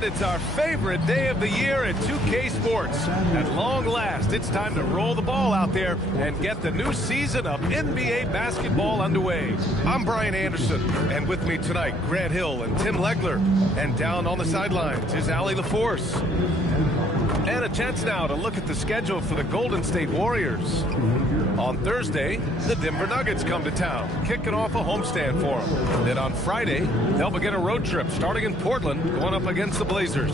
And it's our favorite day of the year at 2K Sports. At long last, it's time to roll the ball out there and get the new season of NBA basketball underway. I'm Brian Anderson, and with me tonight, Grant Hill and Tim Legler. And down on the sidelines is Allie LaForce. And a chance now to look at the schedule for the Golden State Warriors. On Thursday, the Denver Nuggets come to town, kicking off a homestand for them. Then on Friday, they'll begin a road trip starting in Portland, going up against the Blazers.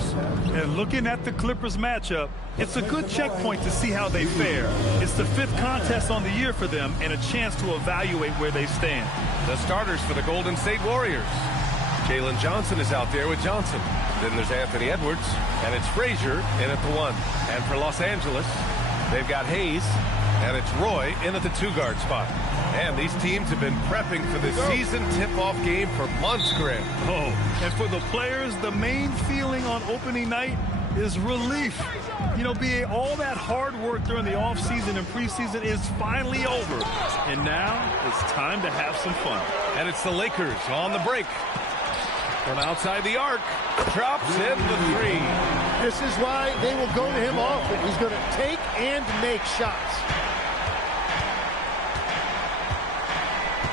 And looking at the Clippers matchup, it's a good checkpoint to see how they fare. It's the 5th contest on the year for them and a chance to evaluate where they stand. The starters for the Golden State Warriors. Jalen Johnson is out there with Johnson. Then there's Anthony Edwards, and it's Frazier in at the 1. And for Los Angeles, they've got Hayes, and it's Roy in at the 2-guard spot. And these teams have been prepping for the season tip-off game for months, Grant. Oh, and for the players, the main feeling on opening night is relief. You know, BA, all that hard work during the offseason and preseason is finally over. And now it's time to have some fun. And it's the Lakers on the break. From outside the arc, drops in the 3. This is why they will go to him often. He's going to take and make shots.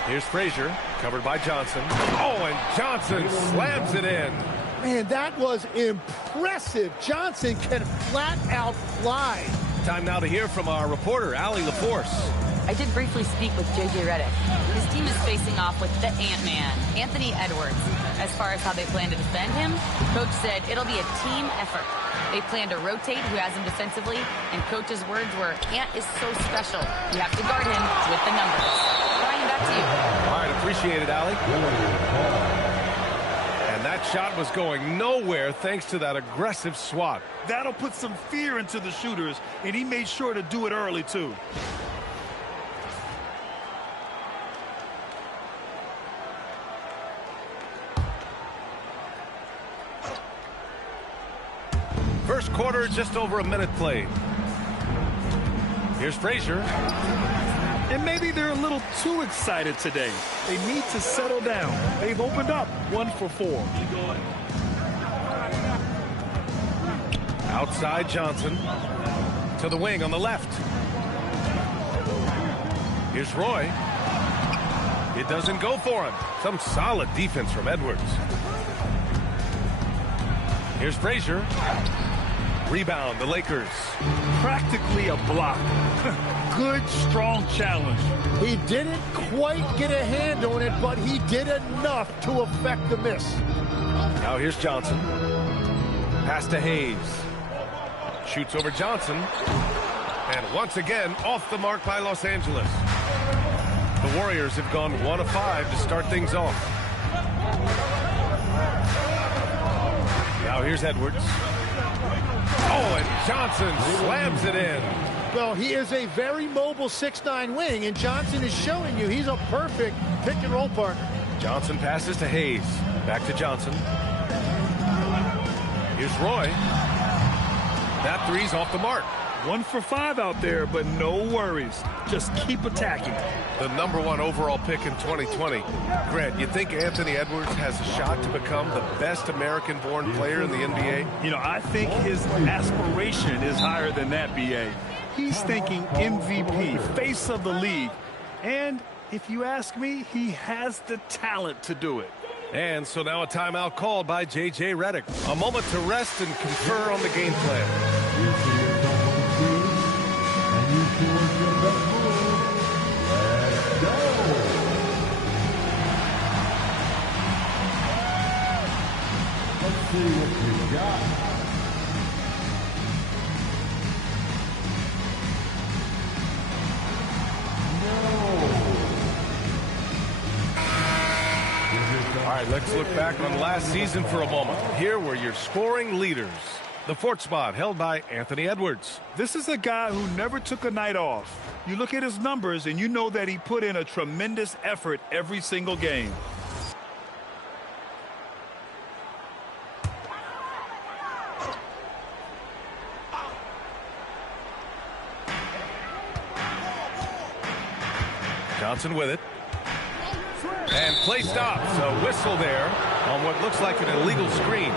Here's Frazier, covered by Johnson. Oh, and Johnson slams it in. Man, that was impressive. Johnson can flat out fly. Time now to hear from our reporter, Allie LaForce. I did briefly speak with J.J. Redick. His team is facing off with the Ant-Man, Anthony Edwards. As far as how they plan to defend him, Coach said it'll be a team effort. They plan to rotate who has him defensively, and Coach's words were, Ant is so special. You have to guard him with the numbers. Brian, back to you. All right, appreciate it, Allie. And that shot was going nowhere thanks to that aggressive swat. That'll put some fear into the shooters, and he made sure to do it early, too. First quarter, just over a minute played. Here's Frazier. And maybe they're a little too excited today. They need to settle down. They've opened up 1 for 4. Outside Johnson. To the wing on the left. Here's Roy. It doesn't go for him. Some solid defense from Edwards. Here's Frazier. Rebound, the Lakers. Practically a block. Good, strong challenge. He didn't quite get a hand on it, but he did enough to affect the miss. Now here's Johnson. Pass to Hayes. Shoots over Johnson. And once again, off the mark by Los Angeles. The Warriors have gone 1 of 5 to start things off. Now here's Edwards. Oh, and Johnson slams it in. Well, he is a very mobile 6'9" wing, and Johnson is showing you he's a perfect pick-and-roll partner. Johnson passes to Hayes. Back to Johnson. Here's Roy. That 3's off the mark. 1 for 5 out there, but no worries. Just keep attacking. The #1 overall pick in 2020. Grant, you think Anthony Edwards has a shot to become the best American-born player in the NBA? You know, I think his aspiration is higher than that, B.A. He's thinking MVP, face of the league. And if you ask me, he has the talent to do it. And so now a timeout called by J.J. Redick. A moment to rest and confer on the game plan. Let's see what we got. All right, let's look back on last season for a moment. Here were your scoring leaders. The 4th spot held by Anthony Edwards. This is a guy who never took a night off. You look at his numbers and you know that he put in a tremendous effort every single game. Johnson with it. And play stops. A whistle there on what looks like an illegal screen.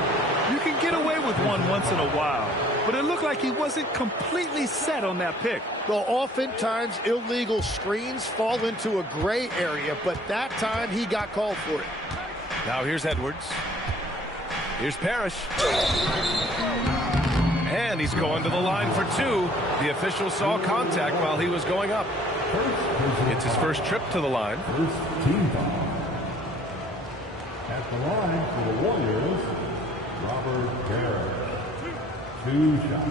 You can get away with one once in a while, but it looked like he wasn't completely set on that pick. Well, oftentimes illegal screens fall into a gray area, but that time he got called for it. Now here's Edwards. Here's Parrish. And he's going to the line for two. The official saw contact while he was going up. It's his first trip to the line. First team foul. At the line for the Warriors, Robert Parrish. 2 shots.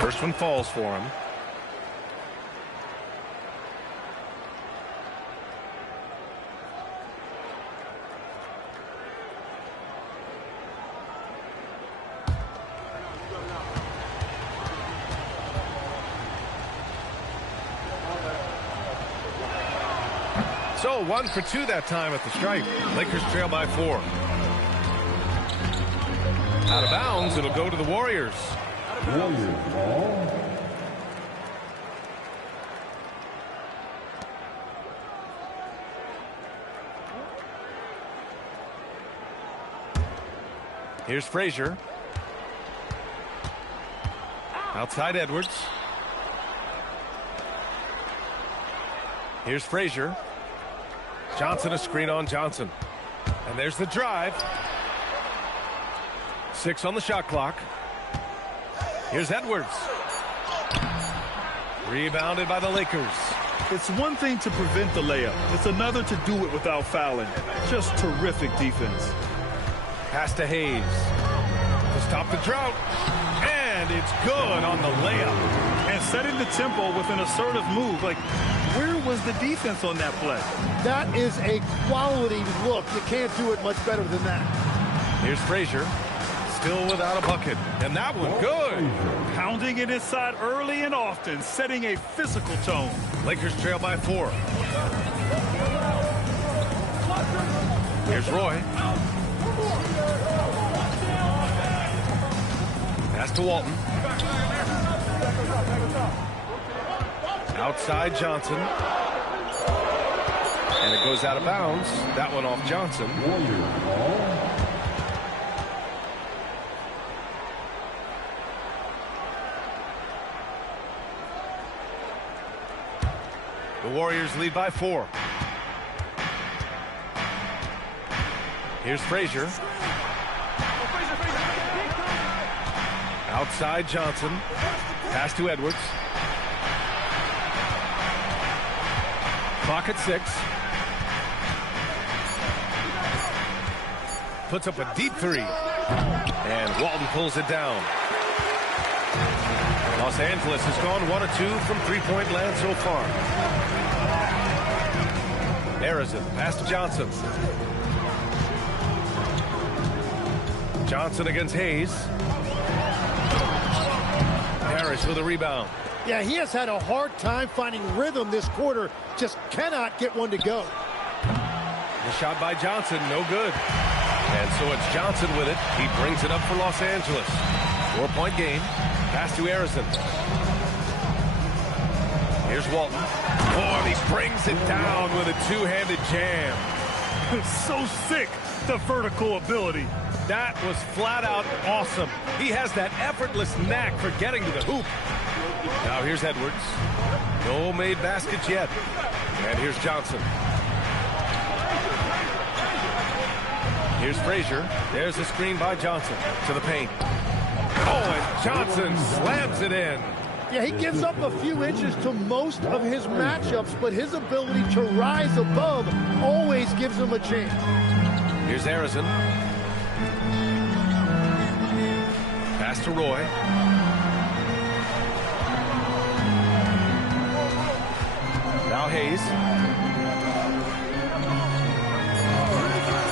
First one falls for him. So 1 for 2 that time at the stripe. Lakers trail by 4. Out of bounds, it'll go to the Warriors. Warriors ball. Here's Frazier. Outside Edwards. Here's Frazier. Johnson, a screen on Johnson. And there's the drive. 6 on the shot clock. Here's Edwards. Rebounded by the Lakers. It's one thing to prevent the layup. It's another to do it without fouling. Just terrific defense. Pass to Hayes. To stop the drought. And it's good on the layup. And setting the tempo with an assertive move. Like, where was the defense on that play? That is a quality look. You can't do it much better than that. Here's Frazier. Still without a bucket. And that one good. Pounding it inside early and often, setting a physical tone. Lakers trail by 4. Here's Roy. Pass to Walton. Outside Johnson. And it goes out of bounds. That one off Johnson. Warriors ball. The Warriors lead by 4. Here's Frazier. Outside Johnson. Pass to Edwards. Clock at 6. Puts up a deep 3. And Walton pulls it down. Los Angeles has gone 1 of 2 from three-point land so far. Harrison, pass to Johnson. Johnson against Hayes. Parrish with a rebound. Yeah, he has had a hard time finding rhythm this quarter. Just cannot get one to go. The shot by Johnson, no good. And so it's Johnson with it. He brings it up for Los Angeles. 4-point game. Pass to Harrison. Here's Walton. Oh, and he brings it down with a two-handed jam. So sick, the vertical ability. That was flat out awesome. He has that effortless knack for getting to the hoop. Now here's Edwards. No made baskets yet. And here's Johnson. Here's Frazier. There's a screen by Johnson to the paint. Oh, and Johnson slams it in. Yeah, he gives up a few inches to most of his matchups, but his ability to rise above always gives him a chance. Here's Harrison. Pass to Roy. Now Hayes.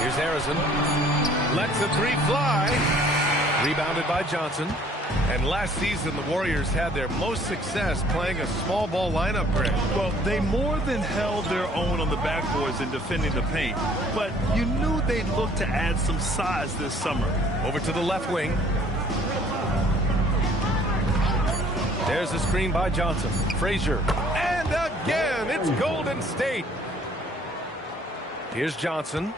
Here's Harrison. Lets the 3 fly. Rebounded by Johnson. And last season, the Warriors had their most success playing a small ball lineup, Greg. Well, they more than held their own on the backboards in defending the paint. But you knew they'd look to add some size this summer. Over to the left wing. There's a screen by Johnson. Frazier. And again. again. It's Golden State. Here's Johnson.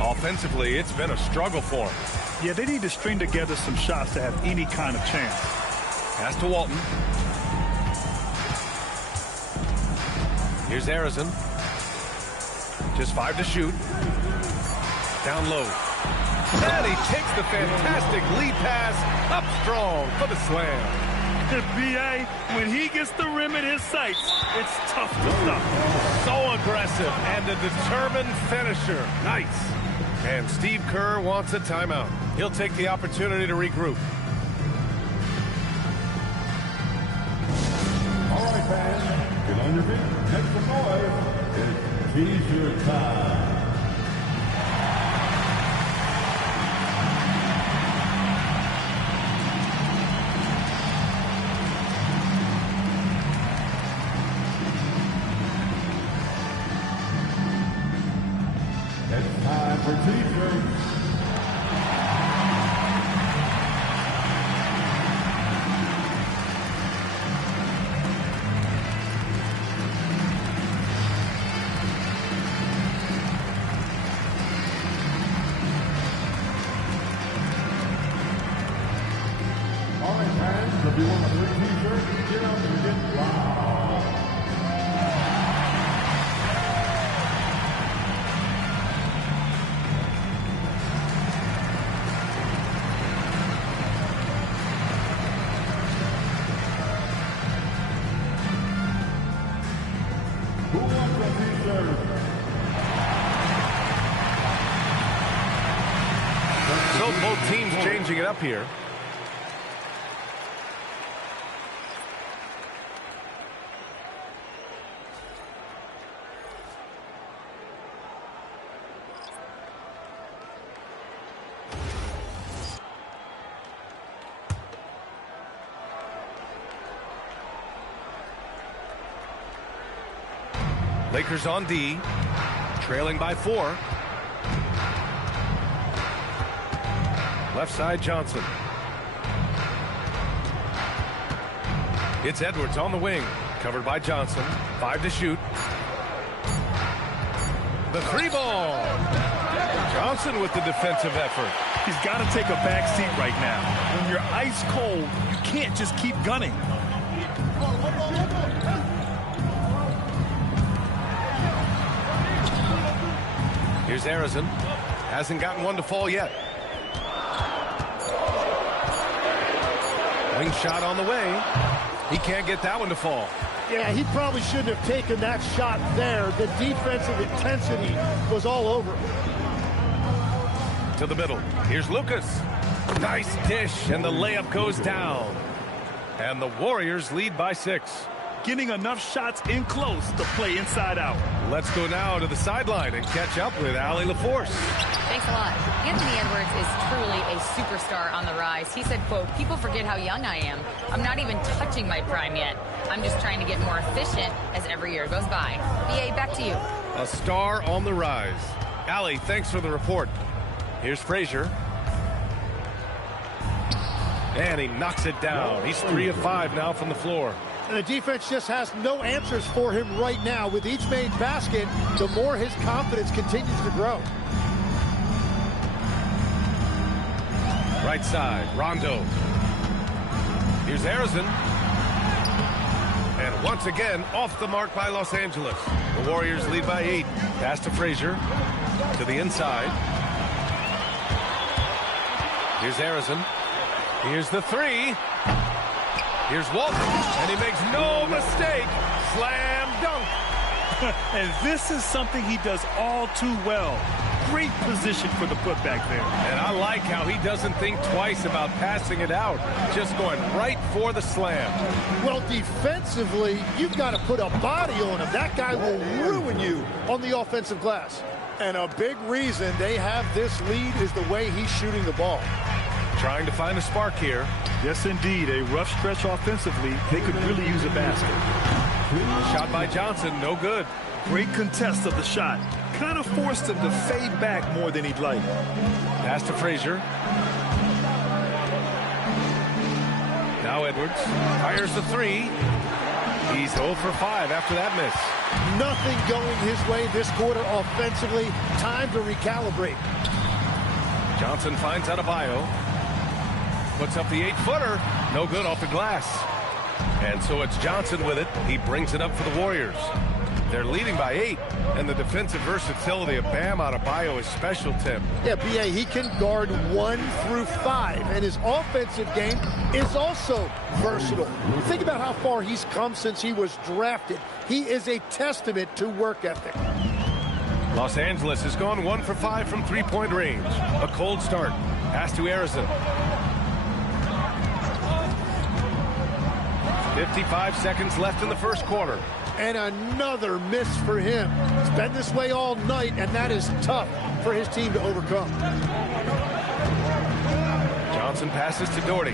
Offensively, it's been a struggle for him. Yeah, they need to string together some shots to have any kind of chance. Pass to Walton. Here's Harrison. Just 5 to shoot. Down low. And he takes the fantastic lead pass up strong for the slam. B.A., when he gets the rim in his sights, it's tough to stop. So aggressive and a determined finisher. Nice. And Steve Kerr wants a timeout. He'll take the opportunity to regroup. All right, fans, get on your feet, make some noise. It's teaser time. It's time for teasers. All right, fans, if you want a good t-shirt, get up and get loud. Who wants a t-shirt? So both teams changing it up here. Lakers on D, trailing by 4. Left side, Johnson. It's Edwards on the wing, covered by Johnson. 5 to shoot. The 3-ball. Johnson with the defensive effort. He's got to take a back seat right now. When you're ice cold, you can't just keep gunning. Here's Harrison. Hasn't gotten one to fall yet. Wing shot on the way. He can't get that one to fall. Yeah, he probably shouldn't have taken that shot there. The defensive intensity was all over him. To the middle. Here's Lucas. Nice dish, and the layup goes down. And the Warriors lead by 6. Getting enough shots in close to play inside out. Let's go now to the sideline and catch up with Allie LaForce. Thanks a lot. Anthony Edwards is truly a superstar on the rise. He said, quote, "People forget how young I am. I'm not even touching my prime yet. I'm just trying to get more efficient as every year goes by." BA, back to you. A star on the rise. Allie, thanks for the report. Here's Frazier. And he knocks it down. He's 3 of 5 now from the floor. And the defense just has no answers for him right now. With each made basket, the more his confidence continues to grow. Right side, Rondo. Here's Harrison. And once again, off the mark by Los Angeles. The Warriors lead by 8. Pass to Frazier. To the inside. Here's Harrison. Here's the 3. Here's Walton, and he makes no mistake. Slam dunk. And this is something he does all too well. Great position for the putback there. And I like how he doesn't think twice about passing it out. Just going right for the slam. Well, defensively, you've got to put a body on him. That guy will ruin you on the offensive glass. And a big reason they have this lead is the way he's shooting the ball. Trying to find a spark here. Yes, indeed. A rough stretch offensively. They could really use a basket. Shot by Johnson, no good. Great contest of the shot. Kind of forced him to fade back more than he'd like. Pass to Frazier. Now Edwards fires the 3. He's 0 for 5 after that miss. Nothing going his way this quarter offensively. Time to recalibrate. Johnson finds Adebayo. Puts up the 8-footer. No good off the glass. And so it's Johnson with it. He brings it up for the Warriors. They're leading by 8. And the defensive versatility of Bam Adebayo is special, Tim. Yeah, B.A., he can guard 1 through 5. And his offensive game is also versatile. Think about how far he's come since he was drafted. He is a testament to work ethic. Los Angeles has gone 1 for 5 from three-point range. A cold start. Pass to Arizona. 55 seconds left in the first quarter. And another miss for him. It's been this way all night, and that is tough for his team to overcome. Johnson passes to Doherty.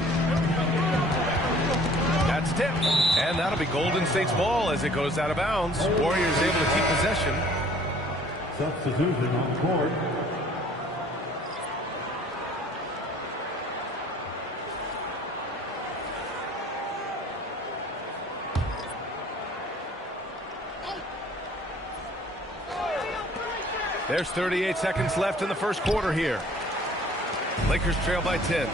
That's tipped. And that'll be Golden State's ball as it goes out of bounds. Warriors able to keep possession. Substitution on court. There's 38 seconds left in the first quarter here. Lakers trail by 10.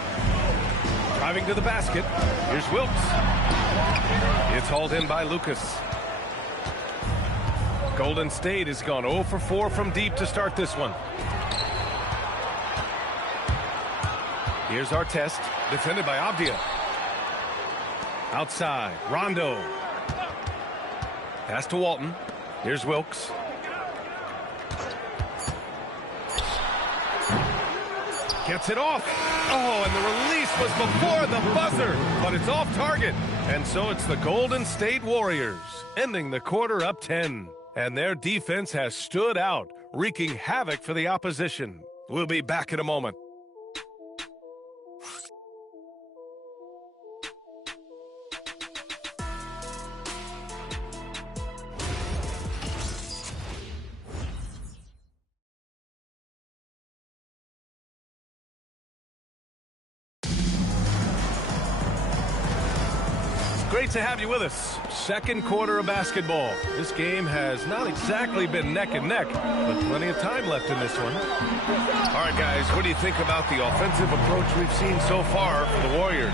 Driving to the basket. Here's Wilkes. It's hauled in by Lucas. Golden State has gone 0 for 4 from deep to start this one. Here's Artest, defended by Avdia. Outside, Rondo. Pass to Walton. Here's Wilkes. Gets it off. Oh, and the release was before the buzzer, but it's off target. And so it's the Golden State Warriors, ending the quarter up 10. And their defense has stood out, wreaking havoc for the opposition. We'll be back in a moment. Great to have you with us. Second quarter of basketball. This game has not exactly been neck and neck, but plenty of time left in this one. All right, guys, what do you think about the offensive approach we've seen so far for the Warriors?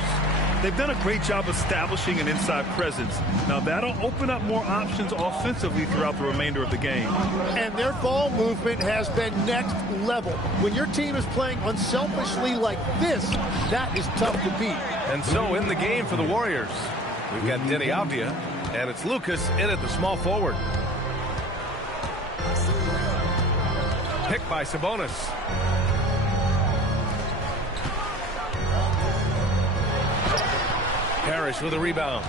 They've done a great job establishing an inside presence. Now, that'll open up more options offensively throughout the remainder of the game. And their ball movement has been next level. When your team is playing unselfishly like this, that is tough to beat. And so in the game for the Warriors, we've got Deni Avdia, and it's Lucas in at the small forward. Picked by Sabonis. Parrish with a rebound.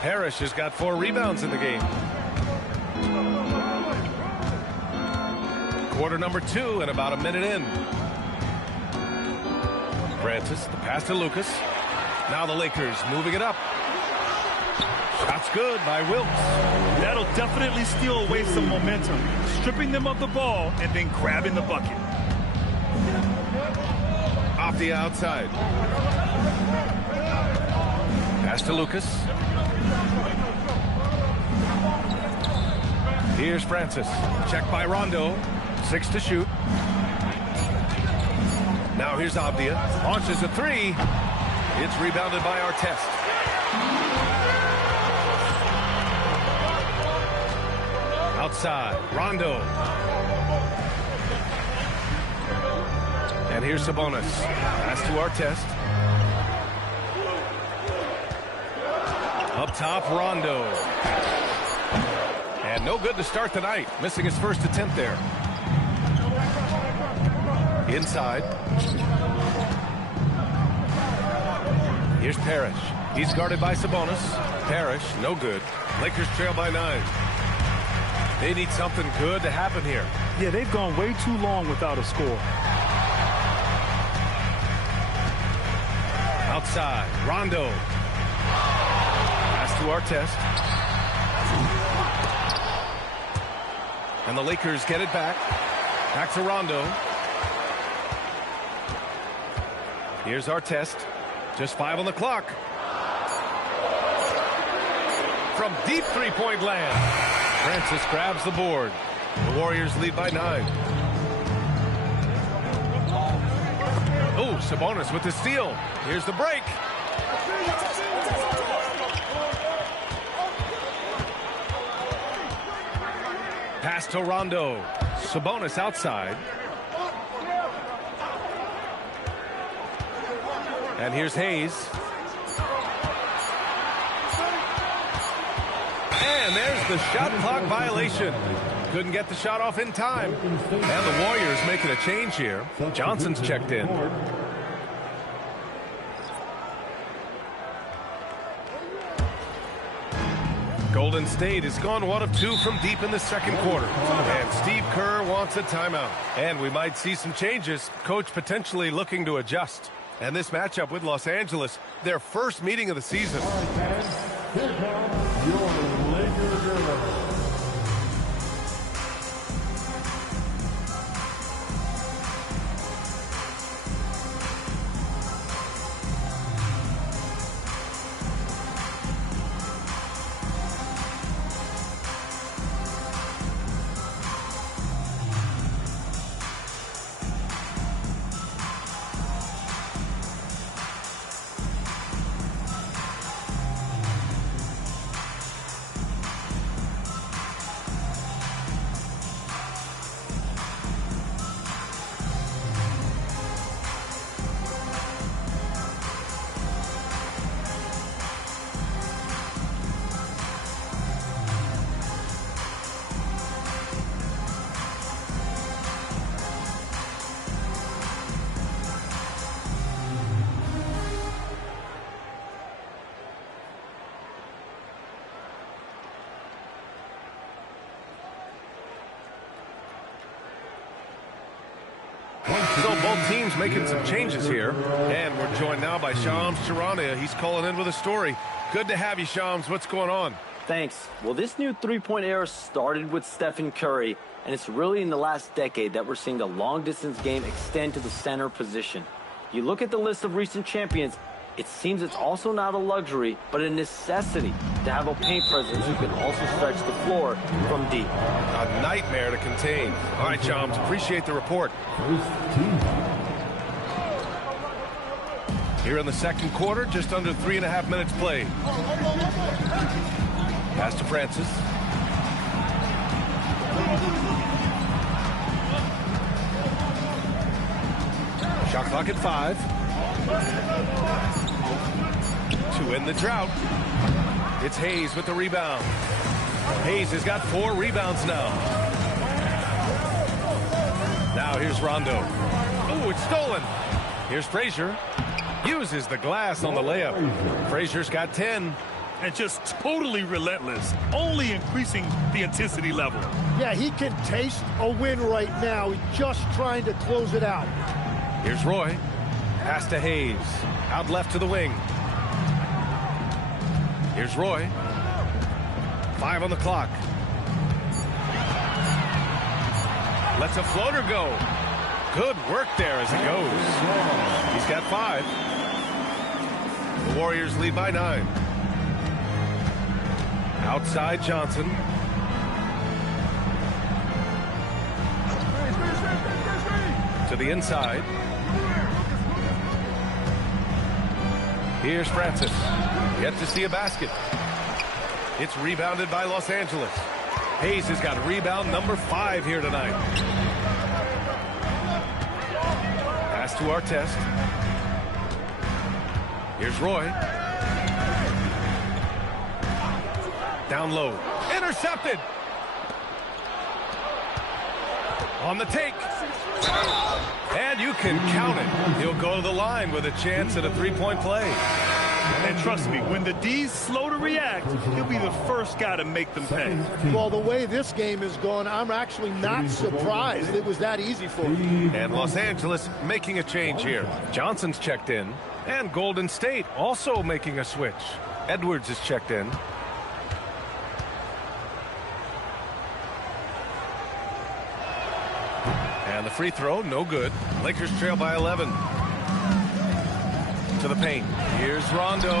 Parrish has got 4 rebounds in the game. Quarter number 2 and about a minute in. Francis, the pass to Lucas. Now the Lakers moving it up. Shot's good by Wilkes. That'll definitely steal away some momentum, stripping them of the ball and then grabbing the bucket. Off the outside. Pass to Lucas. Here's Francis. Checked by Rondo. 6 to shoot. Now here's Avdia. Launches a 3. It's rebounded by Artest. Outside, Rondo. And here's Sabonis. Pass to Artest. Up top, Rondo. And no good to start the night. Missing his first attempt there. Inside. Here's Parrish. He's guarded by Sabonis. Parrish, no good. Lakers trail by 9. They need something good to happen here. Yeah, they've gone way too long without a score. Outside, Rondo. Pass to Artest. And the Lakers get it back. Back to Rondo. Here's Artest. Just 5 on the clock. from deep three-point land. Francis grabs the board. The Warriors lead by 9. Oh, Sabonis with the steal. Here's the break. Pass to Rondo. Sabonis outside. And here's Hayes. And there's the shot clock violation. Couldn't get the shot off in time. And the Warriors making a change here. Johnson's checked in. Golden State has gone 1 of 2 from deep in the second quarter. And Steve Kerr wants a timeout. And we might see some changes. Coach potentially looking to adjust. And this matchup with Los Angeles, their first meeting of the season. All right, fans, here comes your Lakers girls. So both teams making some changes here. And we're joined now by Shams Charania. He's calling in with a story. Good to have you, Shams. What's going on? Thanks. Well, this new three-point era started with Stephen Curry, and it's really in the last decade that we're seeing the long-distance game extend to the center position. You look at the list of recent champions, it seems it's also not a luxury, but a necessity to have a paint presence who can also stretch the floor from deep. A nightmare to contain. All right, Shams, appreciate the report. First team. Here in the second quarter, just under 3.5 minutes played. Pass to Francis. Shot clock at 5. To end the drought. It's Hayes with the rebound. Hayes has got 4 rebounds now. Now here's Rondo. Oh, it's stolen. Here's Frazier. Uses the glass on the layup. Frazier's got 10. And just totally relentless, only increasing the intensity level. Yeah, he can taste a win right now. He's just trying to close it out. Here's Roy. Pass to Hayes. Out left to the wing. Here's Roy. 5 on the clock. Lets a floater go. Good work there as it goes. He's got 5. The Warriors lead by 9. Outside Johnson. To the inside. Here's Francis. Yet to see a basket. It's rebounded by Los Angeles. Hayes has got rebound number 5 here tonight. Pass to Artest. Here's Roy. Down low. Intercepted. On the take. And you can count it. He'll go to the line with a chance at a 3-point play. And trust me, when the D's slow to react, he'll be the first guy to make them pay. Well, the way this game is going, I'm actually not surprised it was that easy for him. And Los Angeles making a change here. Johnson's checked in. And Golden State also making a switch. Edwards is checked in. And the free throw, no good. Lakers trail by 11. to the paint. Here's Rondo.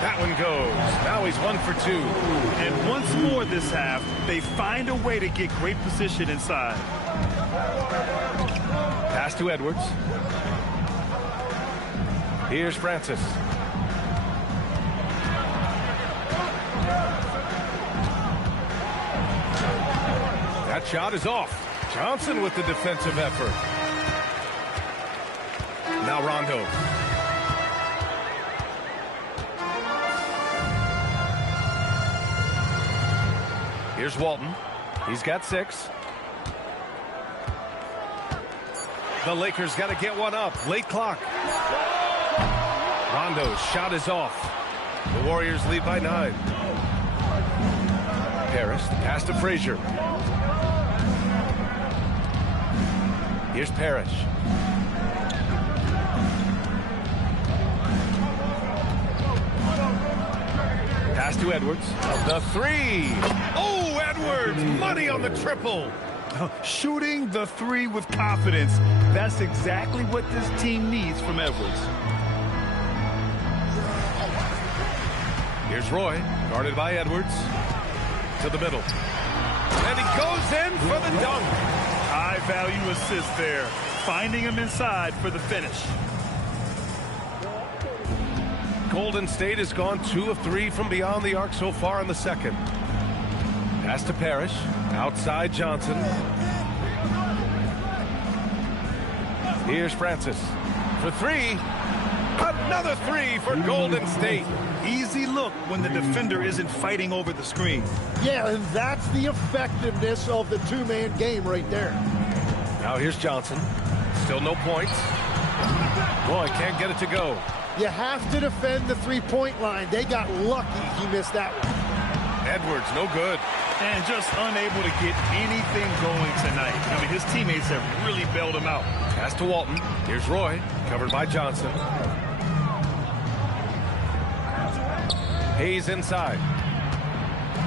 That one goes. Now he's 1 for 2. And once more this half, they find a way to get great position inside. Pass to Edwards. Here's Francis. That shot is off. Johnson with the defensive effort. Now Rondo. Here's Walton. He's got 6. The Lakers got to get one up. Late clock. Rondo's shot is off. The Warriors lead by 9. Harris, pass to Frazier. Here's Parrish. Pass to Edwards. The 3. Oh, Edwards! Money on the triple. Shooting the 3 with confidence. That's exactly what this team needs from Edwards. Here's Roy, guarded by Edwards. To the middle. And he goes in for the dunk. High-value assist there. Finding him inside for the finish. Golden State has gone 2 of 3 from beyond the arc so far in the second. Pass to Parrish. Outside Johnson. Here's Francis. For 3. Another 3 for Golden State. Easy look when the defender isn't fighting over the screen. Yeah, and that's the effectiveness of the two-man game right there. Now here's Johnson. Still no points. Boy, can't get it to go. You have to defend the three-point line. They got lucky he missed that one. Edwards, no good. And just unable to get anything going tonight. I mean, his teammates have really bailed him out. Pass to Walton. Here's Roy, covered by Johnson. Hayes inside.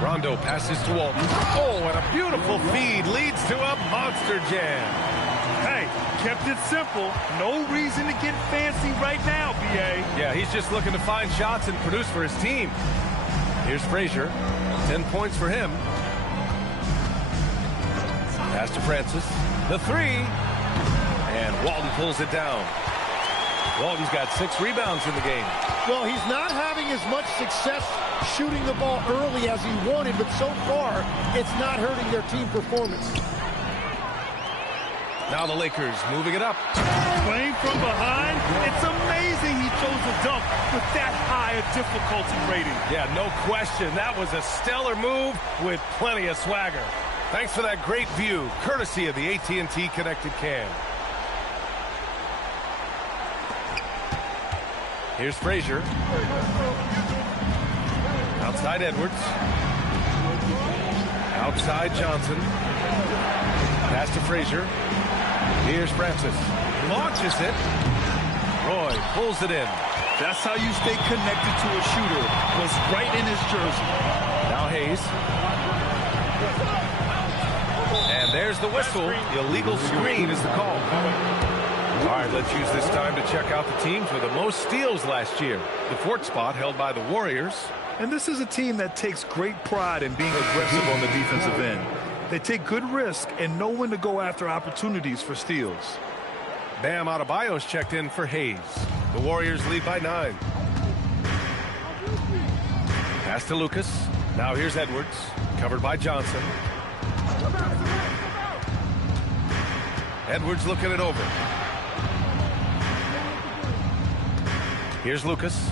Rondo passes to Walton. Oh, and a beautiful feed leads to a monster jam. Hey, kept it simple. No reason to get fancy right now, B.A. Yeah, he's just looking to find shots and produce for his team. Here's Frazier. 10 points for him. Pass to Francis. The 3. And Walton pulls it down. Walton's got 6 rebounds in the game. Well, he's not having as much success shooting the ball early as he wanted, but so far, it's not hurting their team performance. Now the Lakers moving it up. Playing from behind, it's amazing he chose to dunk with that high a difficulty rating. Yeah, no question. That was a stellar move with plenty of swagger. Thanks for that great view, courtesy of the AT&T Connected Cam. Here's Frazier. Outside Edwards. Outside Johnson. Pass to Frazier. Here's Francis. Launches it. Roy pulls it in. That's how you stay connected to a shooter. Was right in his jersey. Now Hayes. And there's the whistle. Illegal screen is the call. All right, let's use this time to check out the teams with the most steals last year. The 4th spot held by the Warriors. And this is a team that takes great pride in being aggressive on the defensive end. They take good risk and know when to go after opportunities for steals. Bam Adebayo's checked in for Hayes. The Warriors lead by 9. Pass to Lucas. Now here's Edwards, covered by Johnson. Edwards looking it over. Here's Lucas.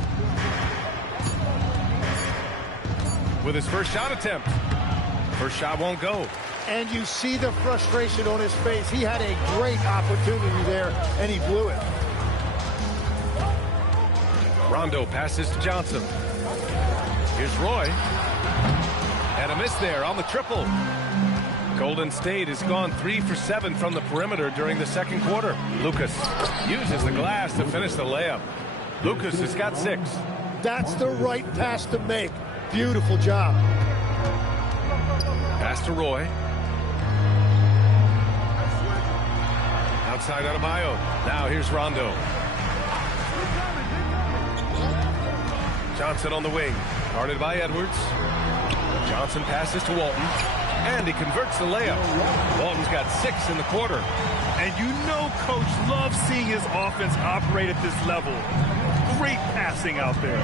With his first shot attempt. First shot won't go. And you see the frustration on his face. He had a great opportunity there, and he blew it. Rondo passes to Johnson. Here's Roy. And a miss there on the triple. Golden State has gone 3 for 7 from the perimeter during the second quarter. Lucas uses the glass to finish the layup. Lucas has got 6. That's the right pass to make. Beautiful job. Pass to Roy. Outside Adebayo. Now here's Rondo. Johnson on the wing. Guarded by Edwards. Johnson passes to Walton. And he converts the layup. Walton's got 6 in the quarter. And you know Coach loves seeing his offense operate at this level. Great passing out there.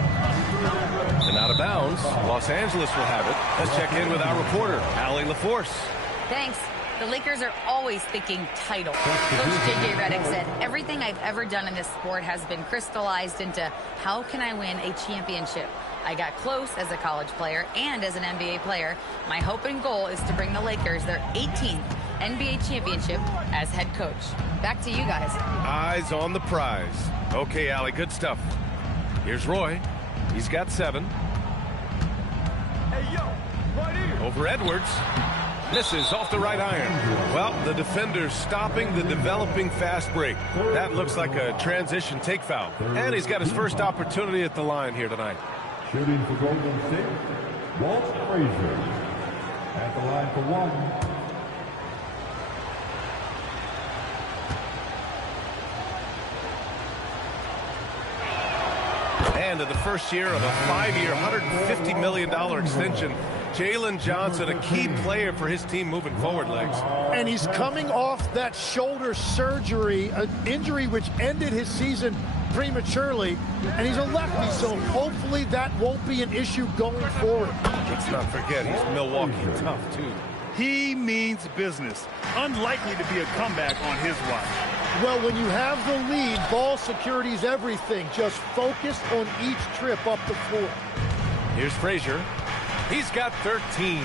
And out of bounds, Los Angeles will have it. Let's check in with our reporter, Allie LaForce. Thanks. The Lakers are always thinking title. Coach J.J. Redick said, everything I've ever done in this sport has been crystallized into how can I win a championship? I got close as a college player and as an NBA player. My hope and goal is to bring the Lakers their 18th NBA championship as head coach. Back to you guys. Eyes on the prize. Okay, Allie, good stuff. Here's Roy. He's got 7. Hey, yo, right here. Over Edwards. Misses off the right iron. Well, the defender's stopping the developing fast break. That looks like a transition take foul. And he's got his first opportunity at the line here tonight. Shooting for Golden State, Walt Frazier. At the line for 1. And in the first year of a 5-year, $150 million extension, Jalen Johnson, a key player for his team moving forward, Legs. And he's coming off that shoulder surgery, an injury which ended his season prematurely, and he's a lefty, so hopefully that won't be an issue going forward. Let's not forget, he's Milwaukee tough, too. He means business. Unlikely to be a comeback on his watch. Well, when you have the lead, ball security is everything. Just focus on each trip up the floor. Here's Frazier. He's got 13.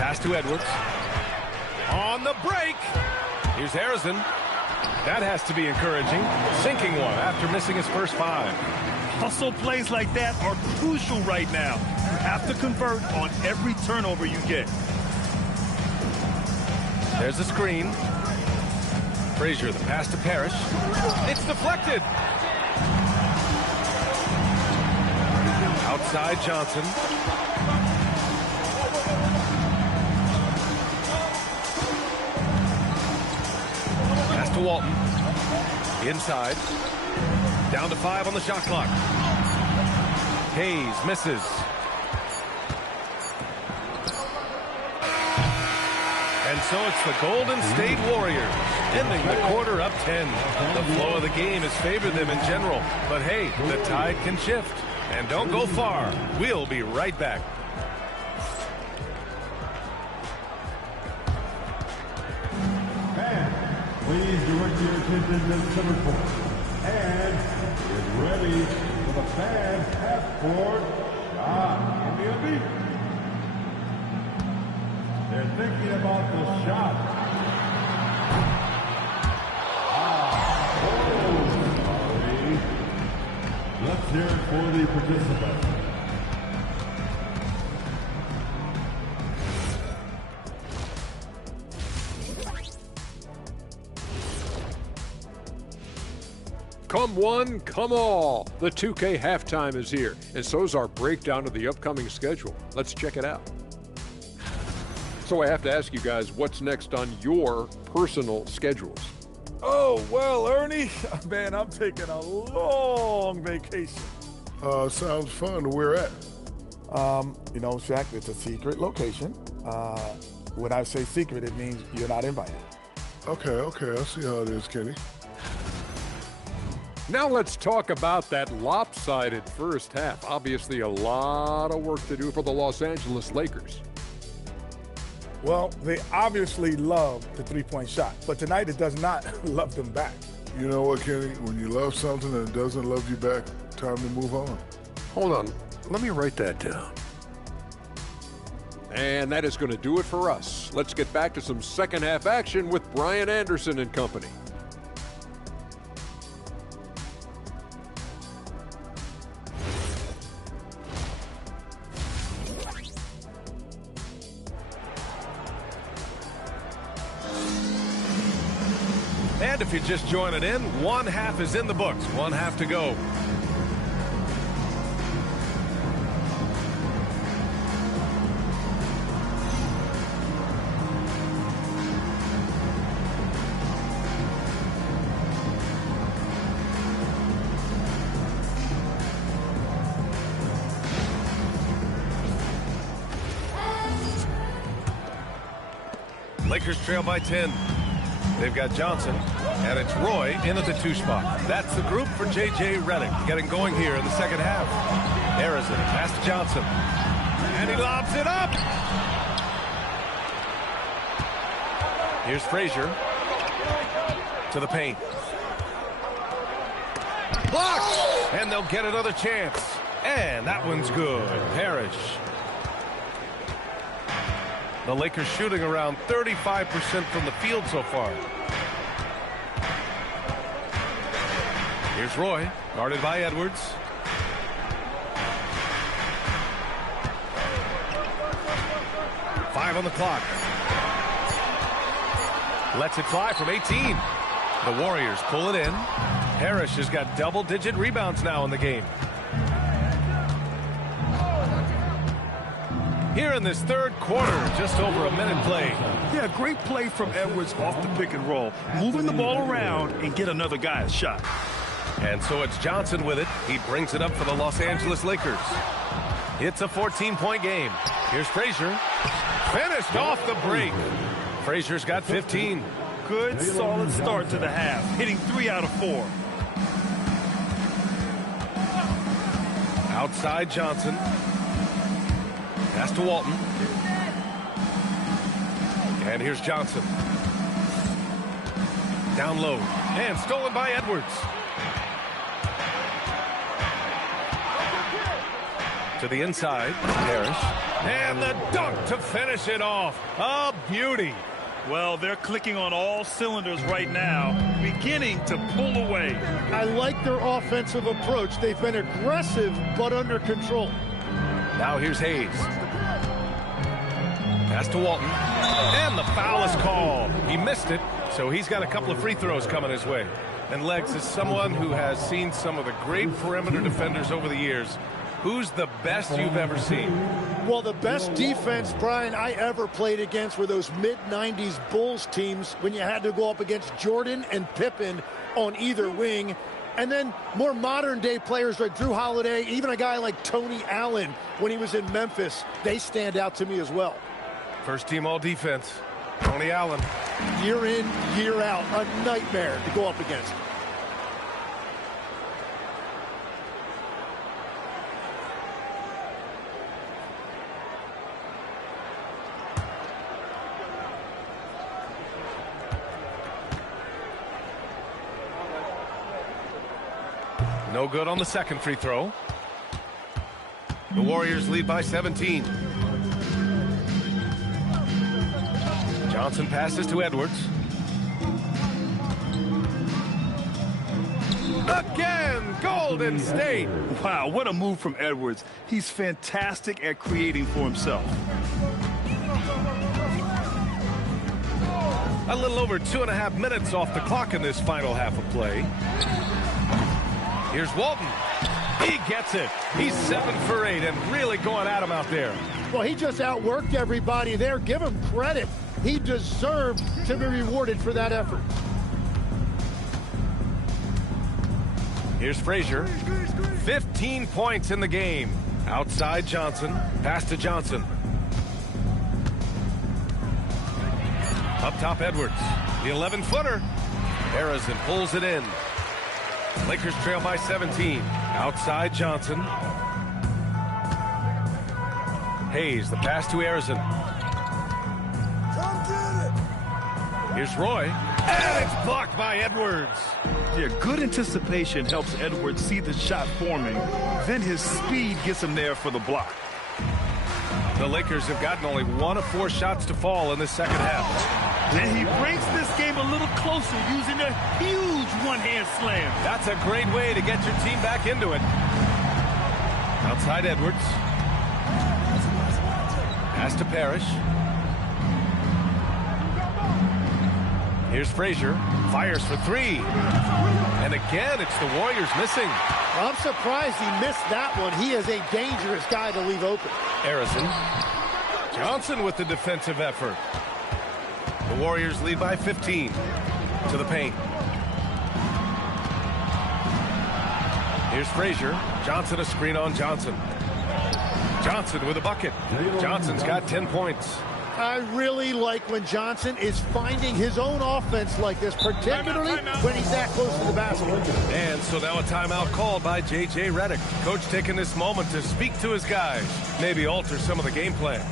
Pass to Edwards. On the break. Here's Harrison. That has to be encouraging. Sinking one after missing his first 5. Hustle plays like that are crucial right now. You have to convert on every turnover you get. There's a screen. Frazier, the pass to Parrish. It's deflected. Outside Johnson. Pass to Walton. Inside. Down to 5 on the shot clock. Hayes misses. And so it's the Golden State Warriors ending the quarter up 10. The flow of the game has favored them in general. But hey, the tide can shift. And don't go far. We'll be right back. And please direct your attention to center court. And get ready for the fans half-court shot. Give me a beat. They're thinking about the shot. Sorry. Let's hear it for the participants. Come one, come all. The 2K halftime is here, and so's our breakdown of the upcoming schedule. Let's check it out. So I have to ask you guys, what's next on your personal schedules? Oh, well, Ernie, man, I'm taking a long vacation. Sounds fun. Where at? You know, Shaq, it's a secret location. When I say secret, it means you're not invited. Okay, I see how it is, Kenny. Now let's talk about that lopsided first half. Obviously a lot of work to do for the Los Angeles Lakers. Well, they obviously love the three-point shot, but tonight it does not love them back. You know what, Kenny? When you love something and it doesn't love you back, time to move on. Hold on, let me write that down. And that is going to do it for us. Let's get back to some second half action with Brian Anderson and company. And if you're just joining in, one half is in the books. One half to go. Lakers trail by 10. They've got Johnson, and it's Roy in at the 2 spot. That's the group for J.J. Redick getting going here in the second half. Harrison pass to Johnson, and he lobs it up. Here's Frazier to the paint. Blocked! And they'll get another chance. And that one's good. Parrish. The Lakers shooting around 35% from the field so far. Here's Roy, guarded by Edwards. Five on the clock. Lets it fly from 18. The Warriors pull it in. Parrish has got double-digit rebounds now in the game. Here in this third quarter, just over a minute play. Yeah, great play from Edwards off the pick and roll. Moving the ball around and get another guy a shot. And so it's Johnson with it. He brings it up for the Los Angeles Lakers. It's a 14-point game. Here's Frazier. Finished off the break. Frazier's got 15. Good, solid start to the half, hitting 3 out of 4. Outside Johnson. Pass to Walton. And here's Johnson. Down low. And stolen by Edwards. To the inside. Parrish. And the dunk to finish it off. A beauty. Well, they're clicking on all cylinders right now, beginning to pull away. I like their offensive approach. They've been aggressive, but under control. Now here's Hayes. Pass to Walton. And the foul is called. He missed it, so he's got a couple of free throws coming his way. And Legs, is someone who has seen some of the great perimeter defenders over the years. Who's the best you've ever seen? Well, the best defense, Brian, I ever played against were those mid-90s Bulls teams when you had to go up against Jordan and Pippen on either wing. And then more modern-day players like Drew Holiday, even a guy like Tony Allen when he was in Memphis, they stand out to me as well. First team all-defense, Tony Allen. Year in, year out, a nightmare to go up against. No good on the second free throw. The Warriors lead by 17. Johnson passes to Edwards. Again, Golden State. Wow, what a move from Edwards. He's fantastic at creating for himself. A little over 2.5 minutes off the clock in this final half of play. Here's Walton. He gets it. He's 7 for 8 and really going at him out there. Well, he just outworked everybody there. Give him credit. He deserved to be rewarded for that effort. Here's Frazier. 15 points in the game. Outside Johnson. Pass to Johnson. Up top Edwards. The 11-footer. Harrison pulls it in. Lakers trail by 17. Outside Johnson. Hayes, the pass to Harrison. Here's Roy. And it's blocked by Edwards. Yeah, good anticipation helps Edwards see the shot forming. Then his speed gets him there for the block. The Lakers have gotten only 1 of 4 shots to fall in this second half. And he brings this game a little closer using a huge one-hand slam. That's a great way to get your team back into it. Outside Edwards. Pass to Parrish. Here's Frazier. Fires for 3. And again, it's the Warriors missing. I'm surprised he missed that one. He is a dangerous guy to leave open. Harrison. Johnson with the defensive effort. The Warriors lead by 15. To the paint. Here's Frazier. Johnson a screen on Johnson. Johnson with a bucket. Johnson's got 10 points. I really like when Johnson is finding his own offense like this, particularly when he's that close to the basket. And so now a timeout called by J.J. Redick. Coach taking this moment to speak to his guys, maybe alter some of the game plan.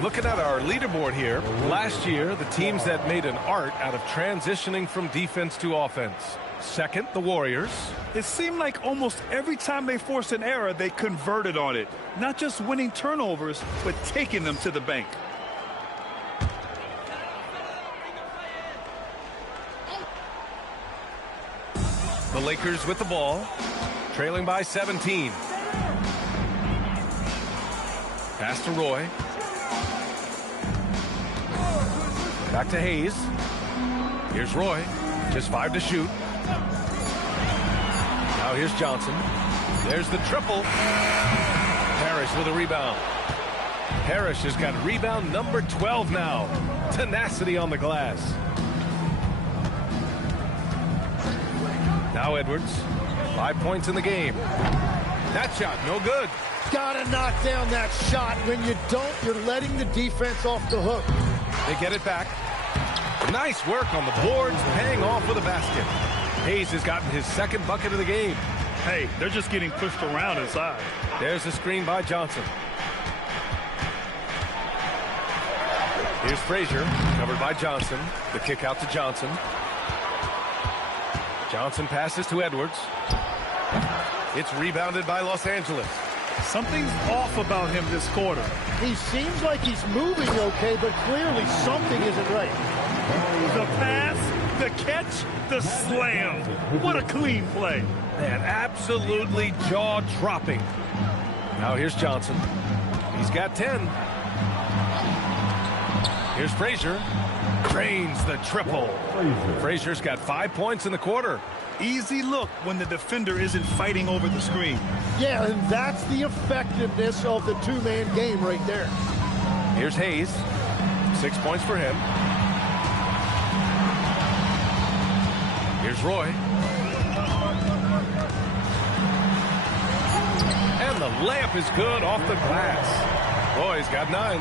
Looking at our leaderboard here, last year, the teams that made an art out of transitioning from defense to offense. Second, the Warriors. It seemed like almost every time they forced an error, they converted on it. Not just winning turnovers, but taking them to the bank. The Lakers with the ball, trailing by 17. Pass to Roy. Back to Hayes. Here's Roy. Just 5 to shoot. Now here's Johnson. There's the triple. Parrish with a rebound. Parrish has got rebound number 12 now. Tenacity on the glass. Now Edwards. 5 points in the game. That shot, no good. Gotta knock down that shot. When you don't, you're letting the defense off the hook. They get it back. Nice work on the boards, paying off with a basket. Hayes has gotten his second bucket of the game. Hey, they're just getting pushed around inside. There's the screen by Johnson. Here's Frazier, covered by Johnson. The kick out to Johnson. Johnson passes to Edwards. It's rebounded by Los Angeles. Something's off about him this quarter. He seems like he's moving okay, but clearly something isn't right. The pass, the catch, the slam. What a clean play. Man, absolutely jaw-dropping. Now here's Johnson. He's got 10. Here's Frazier. Cranes the triple. Frazier's got 5 points in the quarter. Easy look when the defender isn't fighting over the screen. Yeah, and that's the effectiveness of the two-man game right there. Here's Hayes. 6 points for him. Here's Roy. And the layup is good off the glass. Roy's got 9.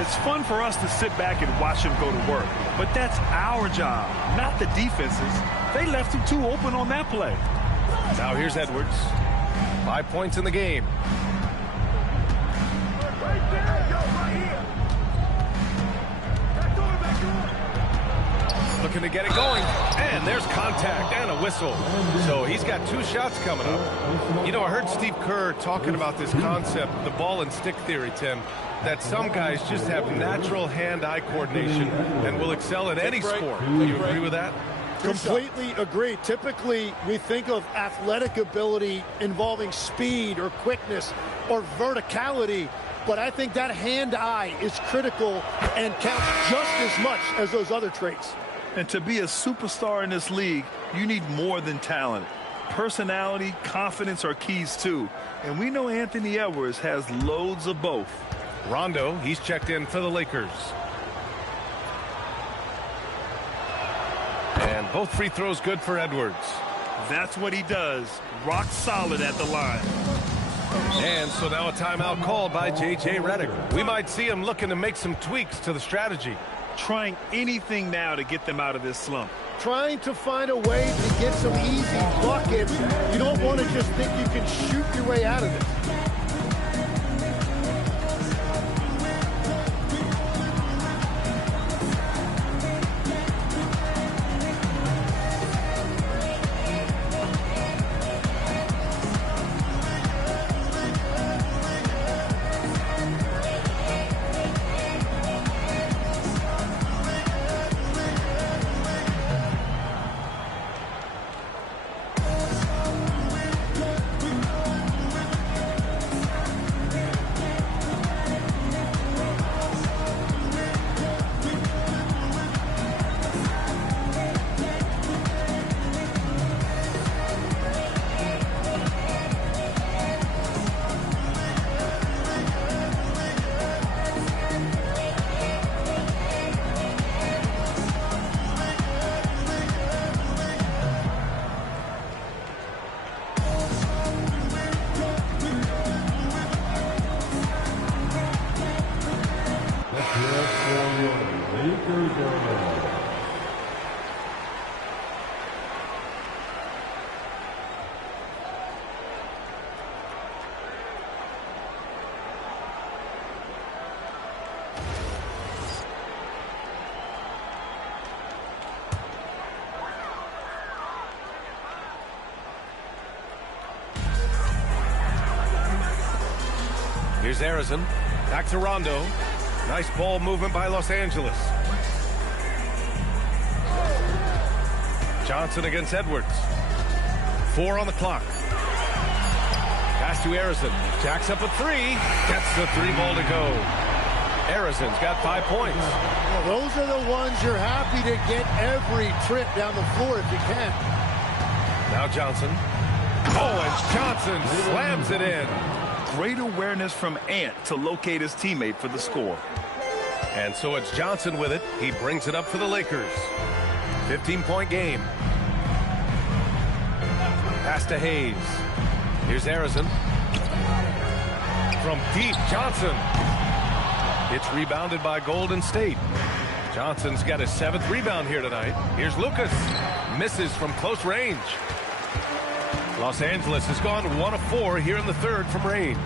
It's fun for us to sit back and watch him go to work. But that's our job, not the defense's. They left him too open on that play. Now here's Edwards. 5 points in the game. Looking to get it going. And there's contact and a whistle. So he's got 2 shots coming up. You know, I heard Steve Kerr talking about this concept, the ball and stick theory, Tim, that some guys just have natural hand-eye coordination and will excel at any sport. Do you agree with that? Completely agree. Typically, we think of athletic ability involving speed or quickness or verticality, but I think that hand-eye is critical and counts just as much as those other traits. And to be a superstar in this league, you need more than talent. Personality, confidence are keys too. And we know Anthony Edwards has loads of both. Rondo, he's checked in for the Lakers. And both free throws good for Edwards. That's what he does. Rock solid at the line. And so now a timeout called by J.J. Redick. We might see him looking to make some tweaks to the strategy. Trying anything now to get them out of this slump. Trying to find a way to get some easy buckets. You don't want to just think you can shoot your way out of it. Here's Arizin. Back to Rondo. Nice ball movement by Los Angeles. Johnson against Edwards. 4 on the clock. Pass to Arizin. Jacks up a 3. Gets the 3-ball to go. Arizin's got 5 points. Well, those are the ones you're happy to get every trip down the floor if you can. Now Johnson. Oh, and Johnson slams it in. Great awareness from Ant to locate his teammate for the score. And so it's Johnson with it. He brings it up for the Lakers. 15-point game. Pass to Hayes. Here's Arizin. From deep, Johnson. It's rebounded by Golden State. Johnson's got his 7th rebound here tonight. Here's Lucas. Misses from close range. Los Angeles has gone 1 of 4 here in the 3rd from range.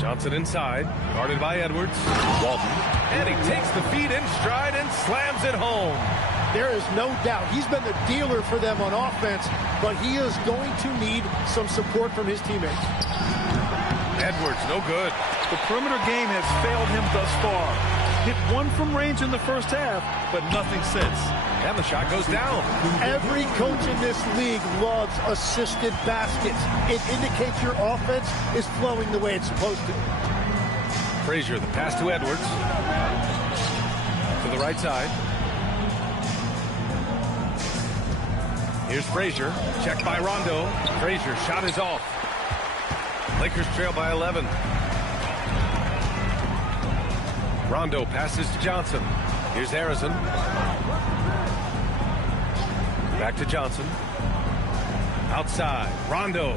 Johnson inside, guarded by Edwards. Walton, and he takes the feed in stride and slams it home. There is no doubt he's been the dealer for them on offense, but he is going to need some support from his teammates. Edwards, no good. The perimeter game has failed him thus far. Hit 1 from range in the first half, but nothing since. And the shot goes down. Every coach in this league loves assisted baskets. It indicates your offense is flowing the way it's supposed to. Frazier, the pass to Edwards. To the right side. Here's Frazier. Checked by Rondo. Frazier, shot is off. Lakers trail by 11. Rondo passes to Johnson. Here's Arizin. Back to Johnson. Outside. Rondo.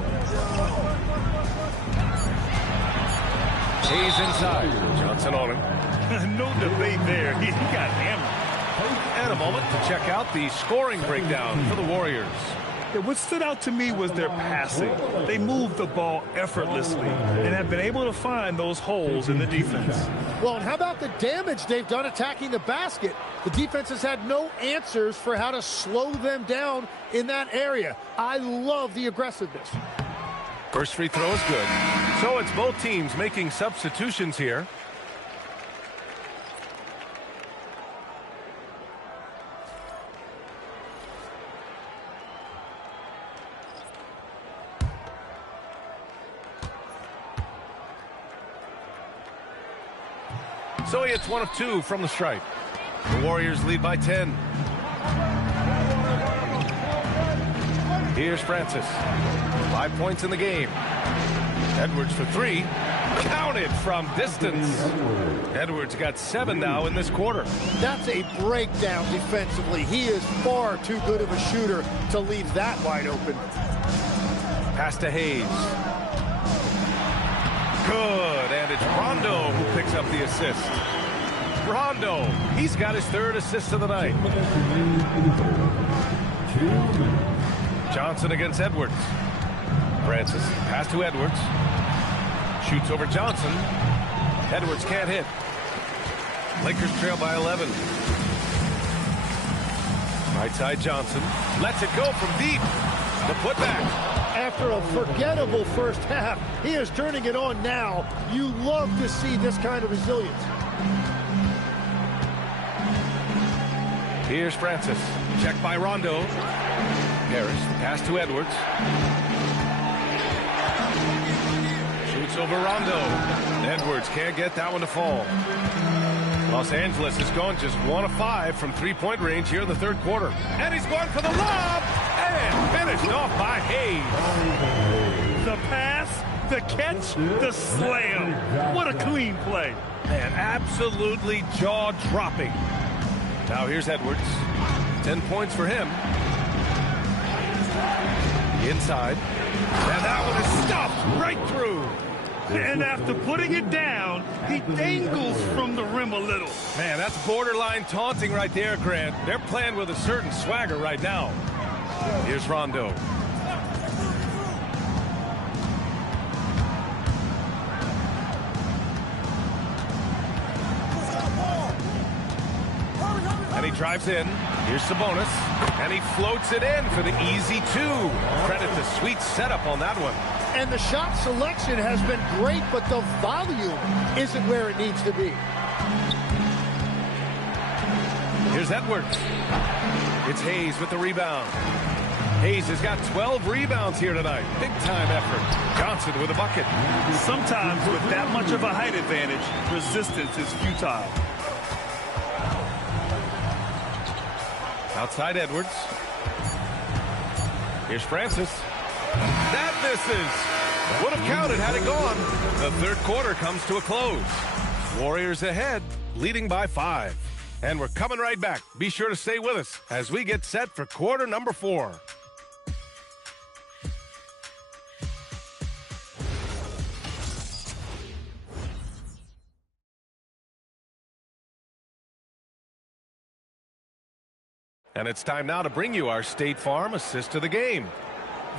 Hayes inside. Johnson on him. No debate there. He got hammered. And a moment to check out the scoring breakdown for the Warriors. Yeah, what stood out to me was their passing. They moved the ball effortlessly and have been able to find those holes in the defense. Well, and how about the damage they've done attacking the basket? The defense has had no answers for how to slow them down in that area. I love the aggressiveness. First free throw is good. So it's both teams making substitutions here. So he hits 1 of 2 from the stripe. The Warriors lead by 10. Here's Francis. 5 points in the game. Edwards for 3. Counted from distance. Edwards got 7 now in this quarter. That's a breakdown defensively. He is far too good of a shooter to leave that wide open. Pass to Hayes. Good, and it's Rondo who picks up the assist. Rondo, he's got his third assist of the night. Johnson against Edwards. Francis, pass to Edwards. Shoots over Johnson. Edwards can't hit. Lakers trail by 11. Right side Johnson. Lets it go from deep. The putback. After a forgettable first half, he is turning it on now. You love to see this kind of resilience. Here's Francis. Checked by Rondo. Harris, pass to Edwards. Shoots over Rondo. Edwards can't get that one to fall. Los Angeles has gone just 1 of 5 from three-point range here in the third quarter. And he's going for the lob! And finished off by Hayes. The pass, the catch, the slam. What a clean play. And absolutely jaw-dropping. Now here's Edwards. 10 points for him. Inside. And that one is stuffed right through. And after putting it down, he dangles from the rim a little. Man, that's borderline taunting right there, Grant. They're playing with a certain swagger right now. Here's Rondo. And he drives in. Here's Sabonis. And he floats it in for the easy 2. Credit the sweet setup on that one. And the shot selection has been great, but the volume isn't where it needs to be. Here's Edwards. It's Hayes with the rebound. Hayes has got 12 rebounds here tonight. Big time effort. Johnson with a bucket. Sometimes with that much of a height advantage, resistance is futile. Outside Edwards. Here's Francis. That misses. Would have counted had it gone. The third quarter comes to a close. Warriors ahead, leading by 5. And we're coming right back. Be sure to stay with us as we get set for quarter number 4. And it's time now to bring you our State Farm assist of the game.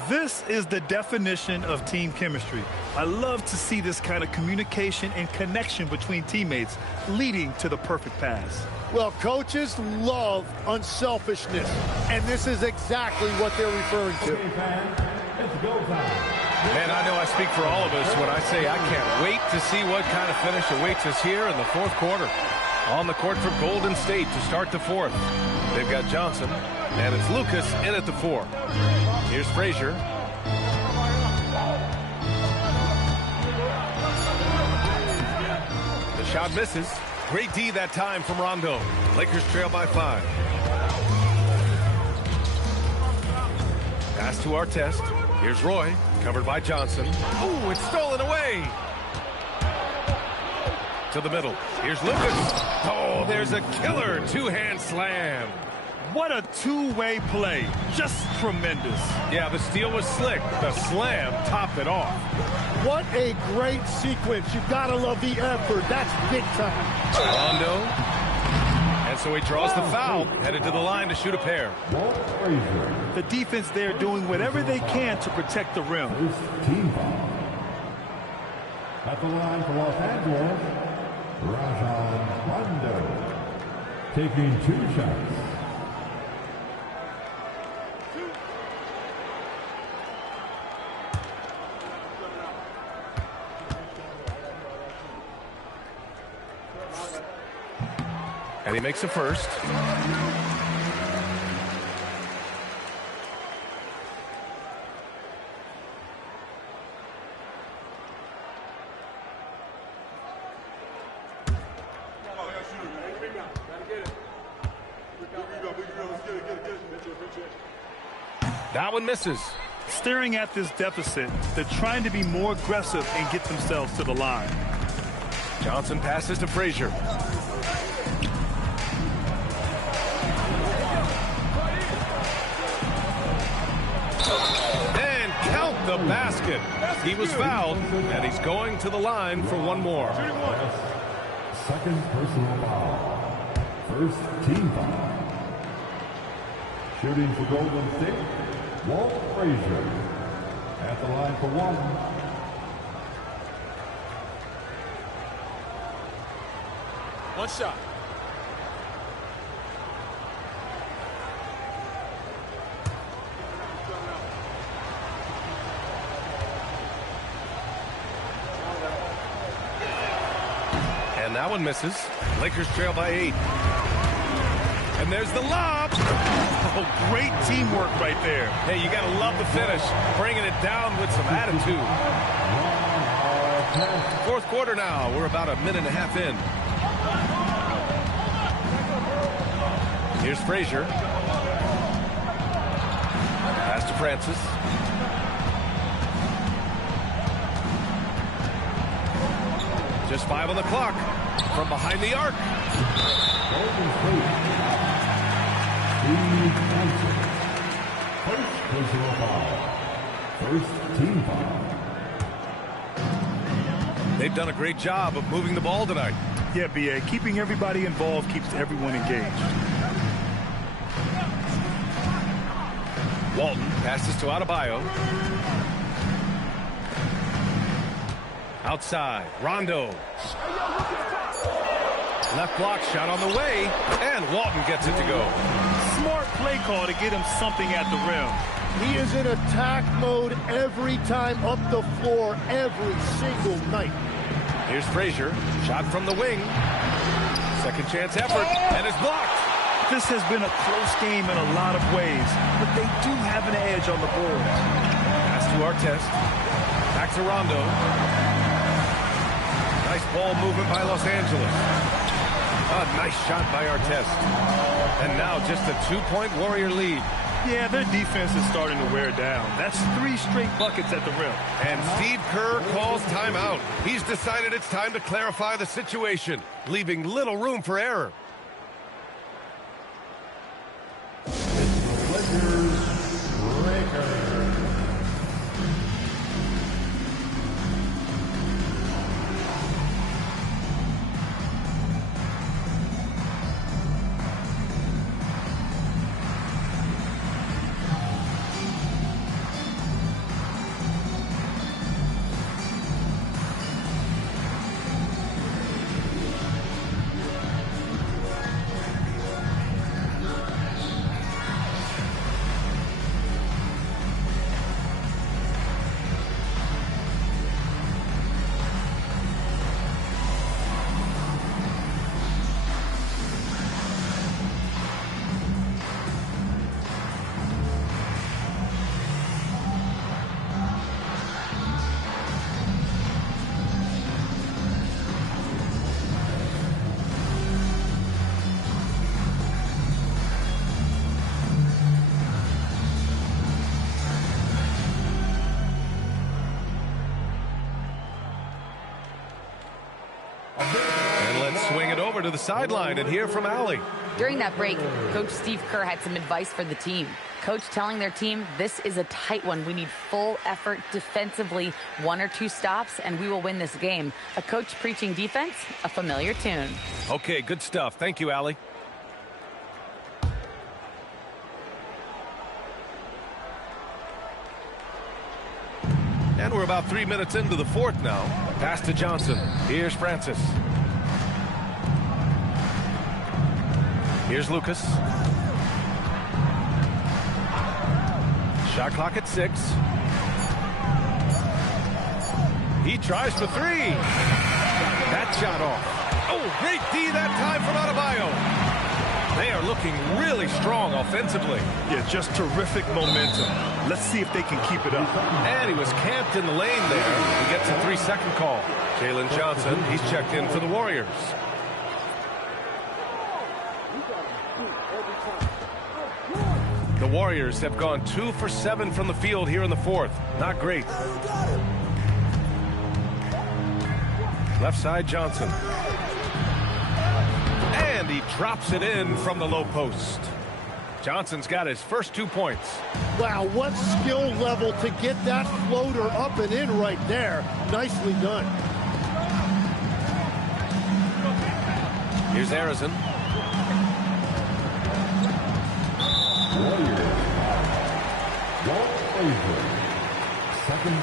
This is the definition of team chemistry. I love to see this kind of communication and connection between teammates leading to the perfect pass. Well, coaches love unselfishness, and this is exactly what they're referring to. Man, I know I speak for all of us when I say I can't wait to see what kind of finish awaits us here in the fourth quarter. On the court for Golden State to start the fourth. They've got Johnson, and it's Lucas in at the 4. Here's Frazier. The shot misses. Great D that time from Rondo. Lakers trail by 5. Pass to Artest. Here's Roy, covered by Johnson. Ooh, it's stolen away. To the middle. Here's Lucas. Oh, there's a killer two-hand slam. What a two-way play. Just tremendous. Yeah, the steal was slick. The slam topped it off. What a great sequence. You've got to love the effort. That's big time. Rondo. And so he draws the foul, headed to the line to shoot a pair. The defense there doing whatever they can to protect the rim. Team foul. At the line for Los Angeles, Rajon Rondo, taking 2 shots. And he makes the first. That one misses. Staring at this deficit, they're trying to be more aggressive and get themselves to the line. Johnson passes to Frazier. And count the basket. He was fouled, and he's going to the line for one more. Second personal foul. First team foul. Shooting for Golden State, Walt Frazier. At the line for one. One shot. And that one misses. Lakers trail by 8. And there's the lob. Oh, great teamwork right there. Hey, you got to love the finish. Bringing it down with some attitude. Fourth quarter now. We're about a minute and a half in. Here's Frazier. Pass to Francis. Just 5 on the clock. From behind the arc. Golden State. Steve Francis. First personal foul. First team foul. They've done a great job of moving the ball tonight. Yeah, B.A. Keeping everybody involved keeps everyone engaged. Walton passes to Adebayo. Outside, Rondo. Left block shot on the way, and Walton gets it to go. Smart play call to get him something at the rim. He is in attack mode every time up the floor, every single night. Here's Frazier, shot from the wing. Second chance effort, and it's blocked. This has been a close game in a lot of ways, but they do have an edge on the boards. Pass to Artest. Back to Rondo. Nice ball movement by Los Angeles. A nice shot by Artest. And now just a 2-point Warrior lead. Yeah, their defense is starting to wear down. That's 3 straight buckets at the rim. And Steve Kerr calls timeout. He's decided it's time to clarify the situation, leaving little room for error. Lakers breaker. And let's swing it over to the sideline and hear from Allie. During that break, Coach Steve Kerr had some advice for the team. Coach telling their team, this is a tight one. We need full effort defensively, 1 or 2 stops, and we will win this game. A coach preaching defense, a familiar tune. Okay, good stuff. Thank you, Allie. And we're about 3 minutes into the fourth now. Pass to Johnson. Here's Francis. Here's Lucas. Shot clock at 6. He tries for 3. That shot off. Oh, great D that time from Adebayo. They are looking really strong offensively. Yeah, just terrific momentum. Let's see if they can keep it up. And he was camped in the lane there. He gets a 3-second call. Jalen Johnson, he's checked in for the Warriors. The Warriors have gone 2 for 7 from the field here in the fourth. Not great. Left side, Johnson. And he drops it in from the low post. Johnson's got his first 2 points. Wow, what skill level to get that floater up and in right there. Nicely done. Here's Arizin.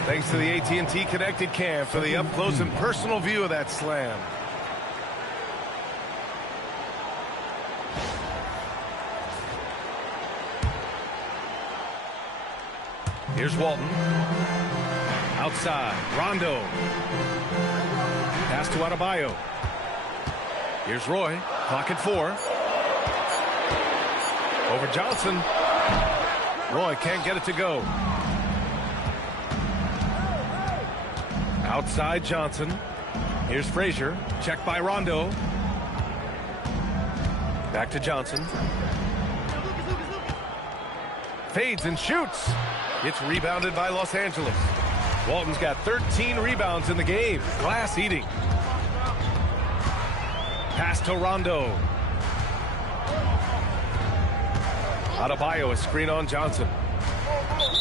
Thanks to the AT&T Connected Cam for the up-close and personal view of that slam. Here's Walton. Outside, Rondo. Pass to Adebayo. Here's Roy. Clock at 4. Over Johnson. Roy can't get it to go. Outside Johnson. Here's Frazier. Checked by Rondo. Back to Johnson. Fades and shoots. It's rebounded by Los Angeles. Walton's got 13 rebounds in the game. Glass eating. Pass to Rondo. Adebayo, a screen on Johnson.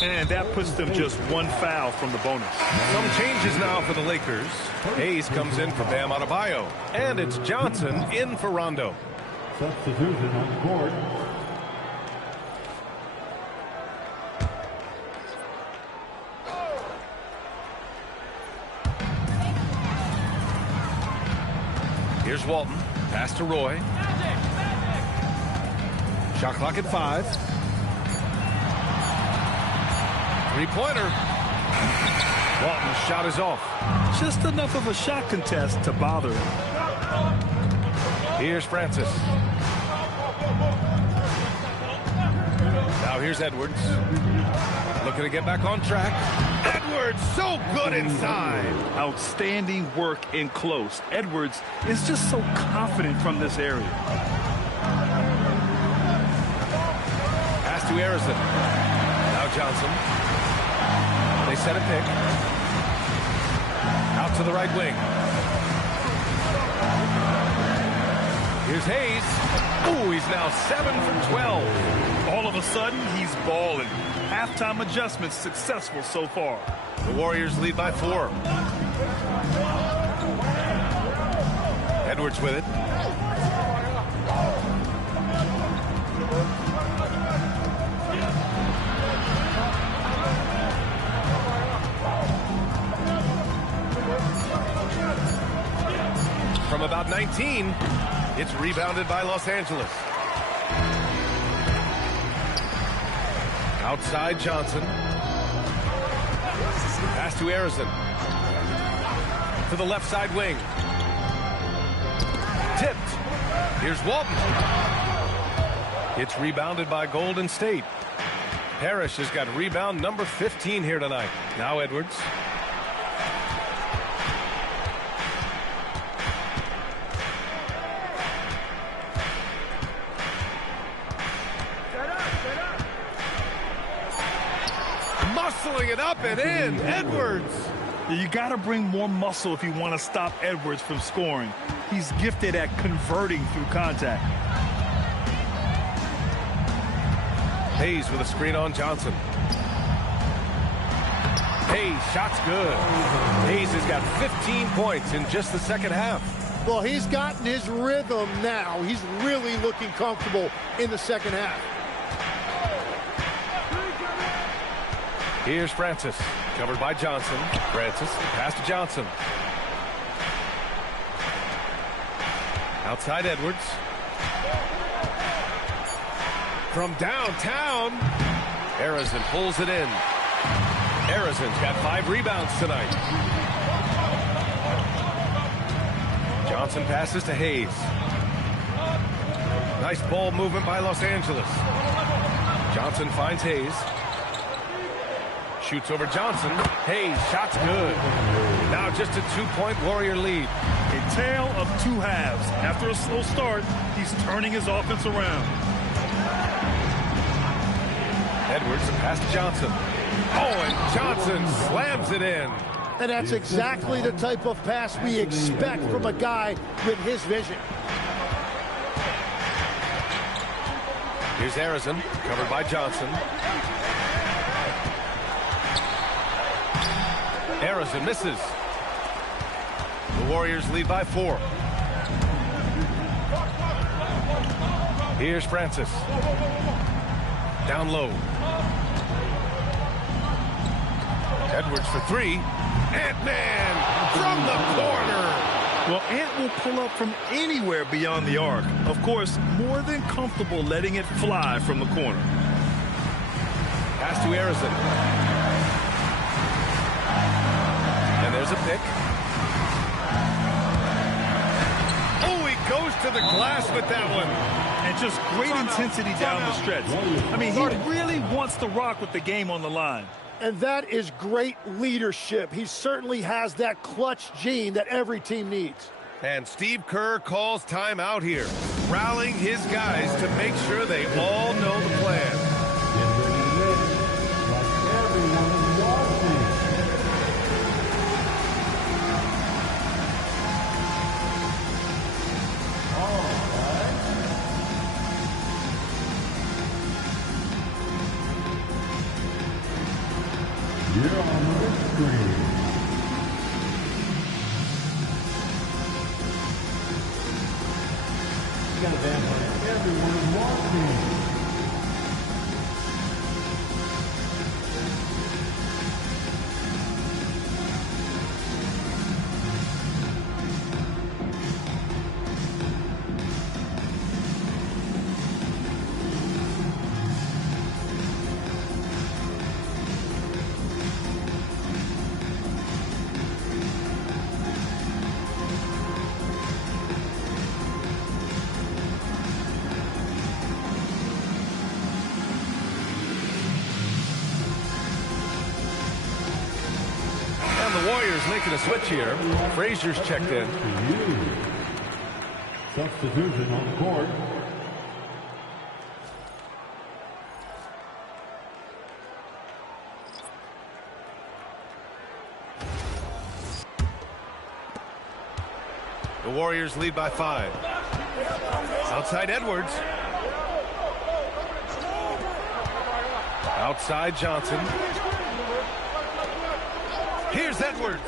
And that puts them just one foul from the bonus. Some changes now for the Lakers. Hayes comes in for Bam Adebayo. And it's Johnson in for Rondo. Substitution on the court. Here's Walton. Pass to Roy. Shot clock at 5. Three-pointer. Walton's shot is off. Just enough of a shot contest to bother him. Here's Francis. Now here's Edwards. Looking to get back on track. Edwards, so good inside. Outstanding work in close. Edwards is just so confident from this area. Pass to Arizin. Now Johnson. They set a pick. Out to the right wing. Here's Hayes. Ooh, he's now 7 for 12. All of a sudden, he's balling. Halftime adjustments successful so far. The Warriors lead by 4. Edwards with it. From about 19, it's rebounded by Los Angeles. Outside Johnson. Pass to Arizin. To the left side wing. Tipped. Here's Walton. It's rebounded by Golden State. Parrish has got rebound number 15 here tonight. Now Edwards. Muscling it up and in. Edwards. You got to bring more muscle if you want to stop Edwards from scoring. He's gifted at converting through contact. Hayes with a screen on Johnson. Hayes, shot's good. Hayes has got 15 points in just the second half. Well, he's gotten his rhythm now. He's really looking comfortable in the second half. Here's Francis, covered by Johnson. Francis, pass to Johnson. Outside Edwards. From downtown, Arizin pulls it in. Arizin's got 5 rebounds tonight. Johnson passes to Hayes. Nice ball movement by Los Angeles. Johnson finds Hayes. Shoots over Johnson. Hayes, shot's good. Now just a 2-point Warrior lead. A tale of 2 halves. After a slow start, he's turning his offense around. Edwards, pass to Johnson. Oh, and Johnson slams it in. And that's exactly the type of pass we expect from a guy with his vision. Here's Arizin, covered by Johnson. Arizin misses. The Warriors lead by 4. Here's Francis. Down low. Edwards for 3. Ant-Man from the corner. Well, Ant will pull up from anywhere beyond the arc. Of course, more than comfortable letting it fly from the corner. Pass to Arizin. And there's a pick. Oh, he goes to the glass with that one. And just great intensity down the stretch. I mean, he really wants to rock with the game on the line. And that is great leadership. He certainly has that clutch gene that every team needs. And Steve Kerr calls timeout here, rallying his guys to make sure they all know the plan. Here on the screen. Got that for everyone watching. The Warriors making a switch here. Frazier's checked in. Substitution on the court. The Warriors lead by 5. Outside Edwards. Outside Johnson. Here's Edwards.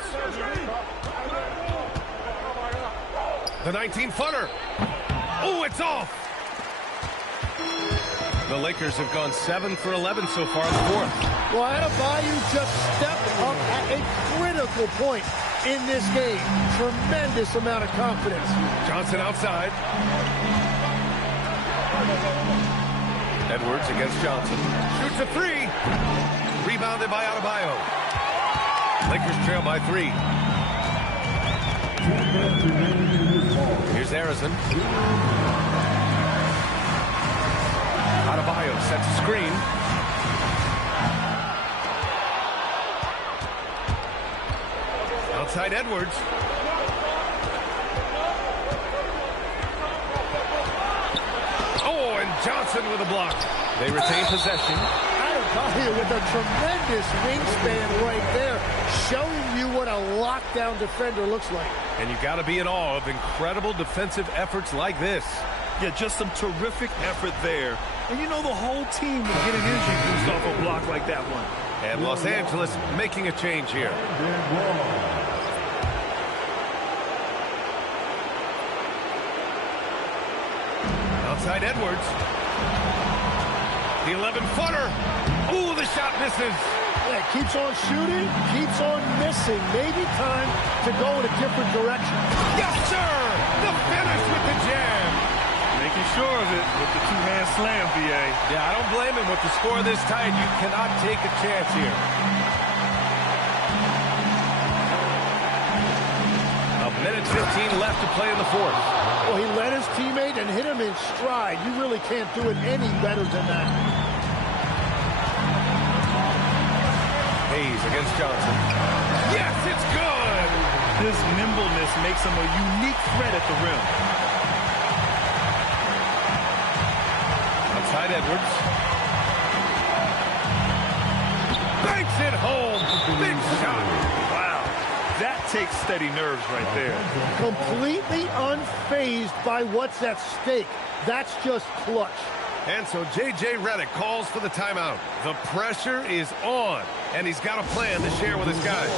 The 19-footer. Oh, it's off. The Lakers have gone 7 for 11 so far in the 4th. Well, Adebayo just stepped up at a critical point in this game. Tremendous amount of confidence. Johnson outside. Edwards against Johnson. Shoots a 3. Rebounded by Adebayo. Lakers trail by 3. Here's Arizin. Adebayo sets a screen. Outside Edwards. Oh, and Johnson with a block. They retain possession. Adebayo with a tremendous wingspan right there, showing you what a lockdown defender looks like. And you got to be in awe of incredible defensive efforts like this. Yeah, just some terrific effort there. And you know the whole team will get an injury boost off a block like that one. And Los Angeles making a change here. Outside Edwards. The 11-footer. Ooh, the shot misses. Yeah, keeps on shooting, keeps on missing. Maybe time to go in a different direction. Yes, sir! The finish with the jam. Making sure of it with the two-hand slam, B.A. Yeah, I don't blame him. With the score this tight, you cannot take a chance here. A minute 15 left to play in the 4th. Well, he led his teammate and hit him in stride. You really can't do it any better than that. Hayes against Johnson. Yes, it's good! His nimbleness makes him a unique threat at the rim. Outside Edwards. Banks it home. Big shot. Wow. That takes steady nerves right there. Completely unfazed by what's at stake. That's just clutch. And so J.J. Redick calls for the timeout. The pressure is on, and he's got a plan to share with his guys.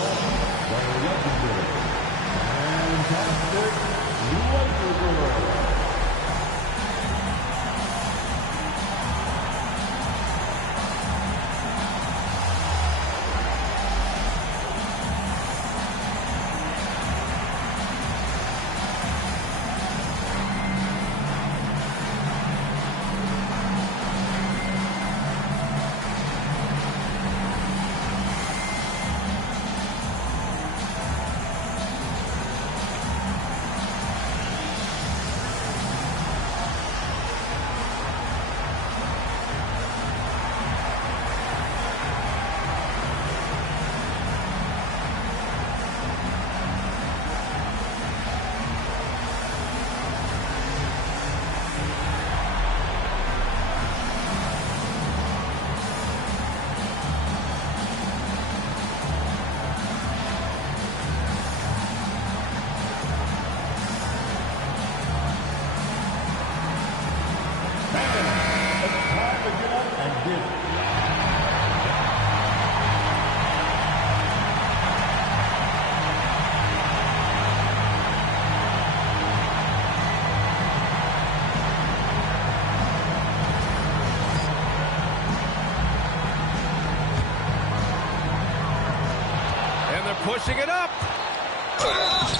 Pushing it up.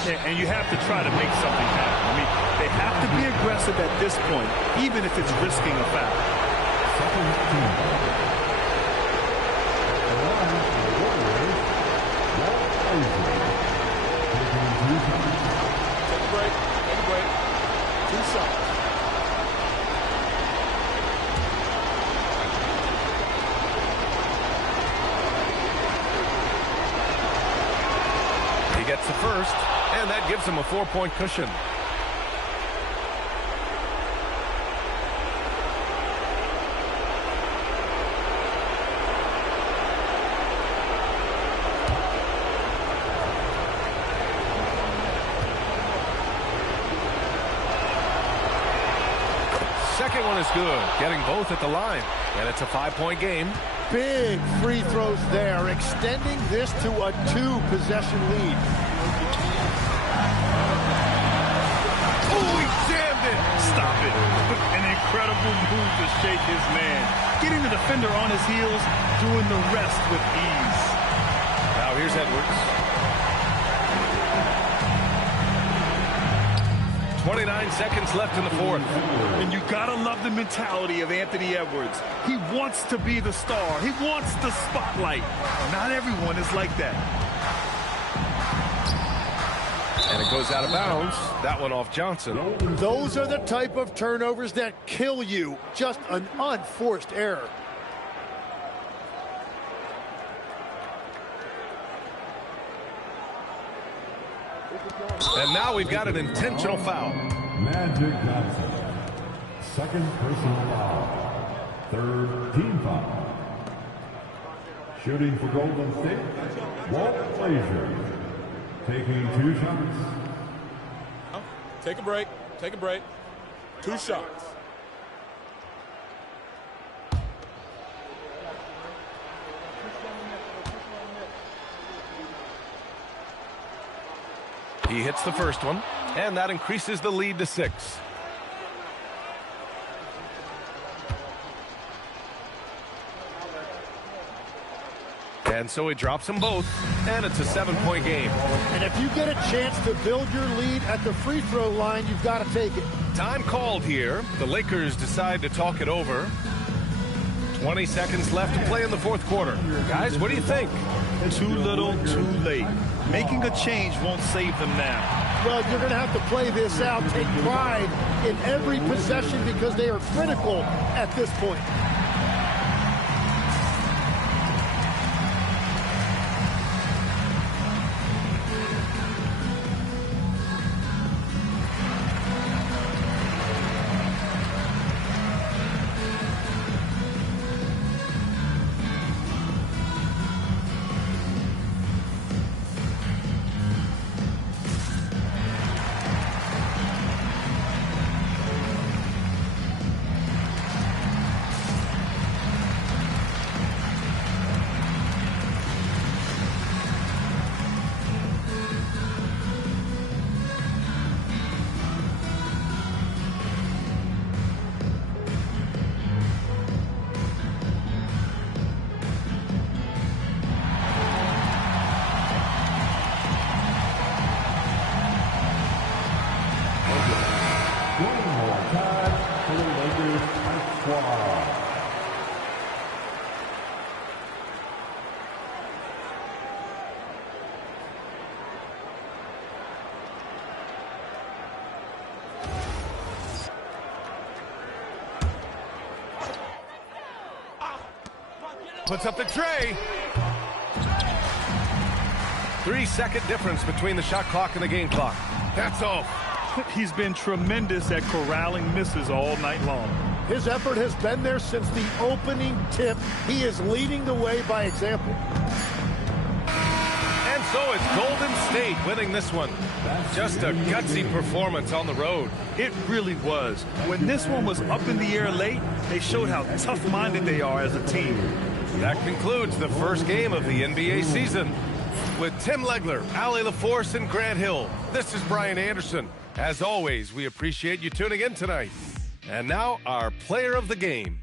And you have to try to make something happen. I mean, they have to be aggressive at this point, even if it's risking a foul. Take a break. Take a break. 2 shots. Gets the first, and that gives him a 4-point cushion. Second one is good, getting both at the line, and it's a 5-point game. Big free throws there, extending this to a 2-possession lead. Oh, he jammed it! Stop it. An incredible move to shake his man. Getting the defender on his heels, doing the rest with ease. Now here's Edwards. 29 seconds left in the fourth. And you gotta love the mentality of Anthony Edwards. He wants to be the star. He wants the spotlight. Not everyone is like that. And it goes out of bounds. That one off Johnson. Those are the type of turnovers that kill you. Just an unforced error. And now we've got an intentional foul. Magic Johnson. Second personal foul. Third team foul. Shooting for Golden State, Walt Frazier. Taking 2 shots. Take a break. Take a break. 2 shots. He hits the first one, and that increases the lead to 6. And so he drops them both, and it's a 7-point game. And if you get a chance to build your lead at the free throw line, you've got to take it. Time called here. The Lakers decide to talk it over. 20 seconds left to play in the fourth quarter. Guys, what do you think? Too little, too late. Making a change won't save them now. Well, you're going to have to play this out. Take pride in every possession because they are critical at this point. puts up the tray. 3-second difference between the shot clock and the game clock. That's off. He's been tremendous at corralling misses all night long. His effort has been there since the opening tip. He is leading the way by example. And so it's Golden State winning this one. Just a gutsy performance on the road. It really was. When this one was up in the air late, they showed how tough-minded they are as a team. That concludes the first game of the NBA season. With Tim Legler, Allie LaForce, and Grant Hill, this is Brian Anderson. As always, we appreciate you tuning in tonight. And now, our player of the game.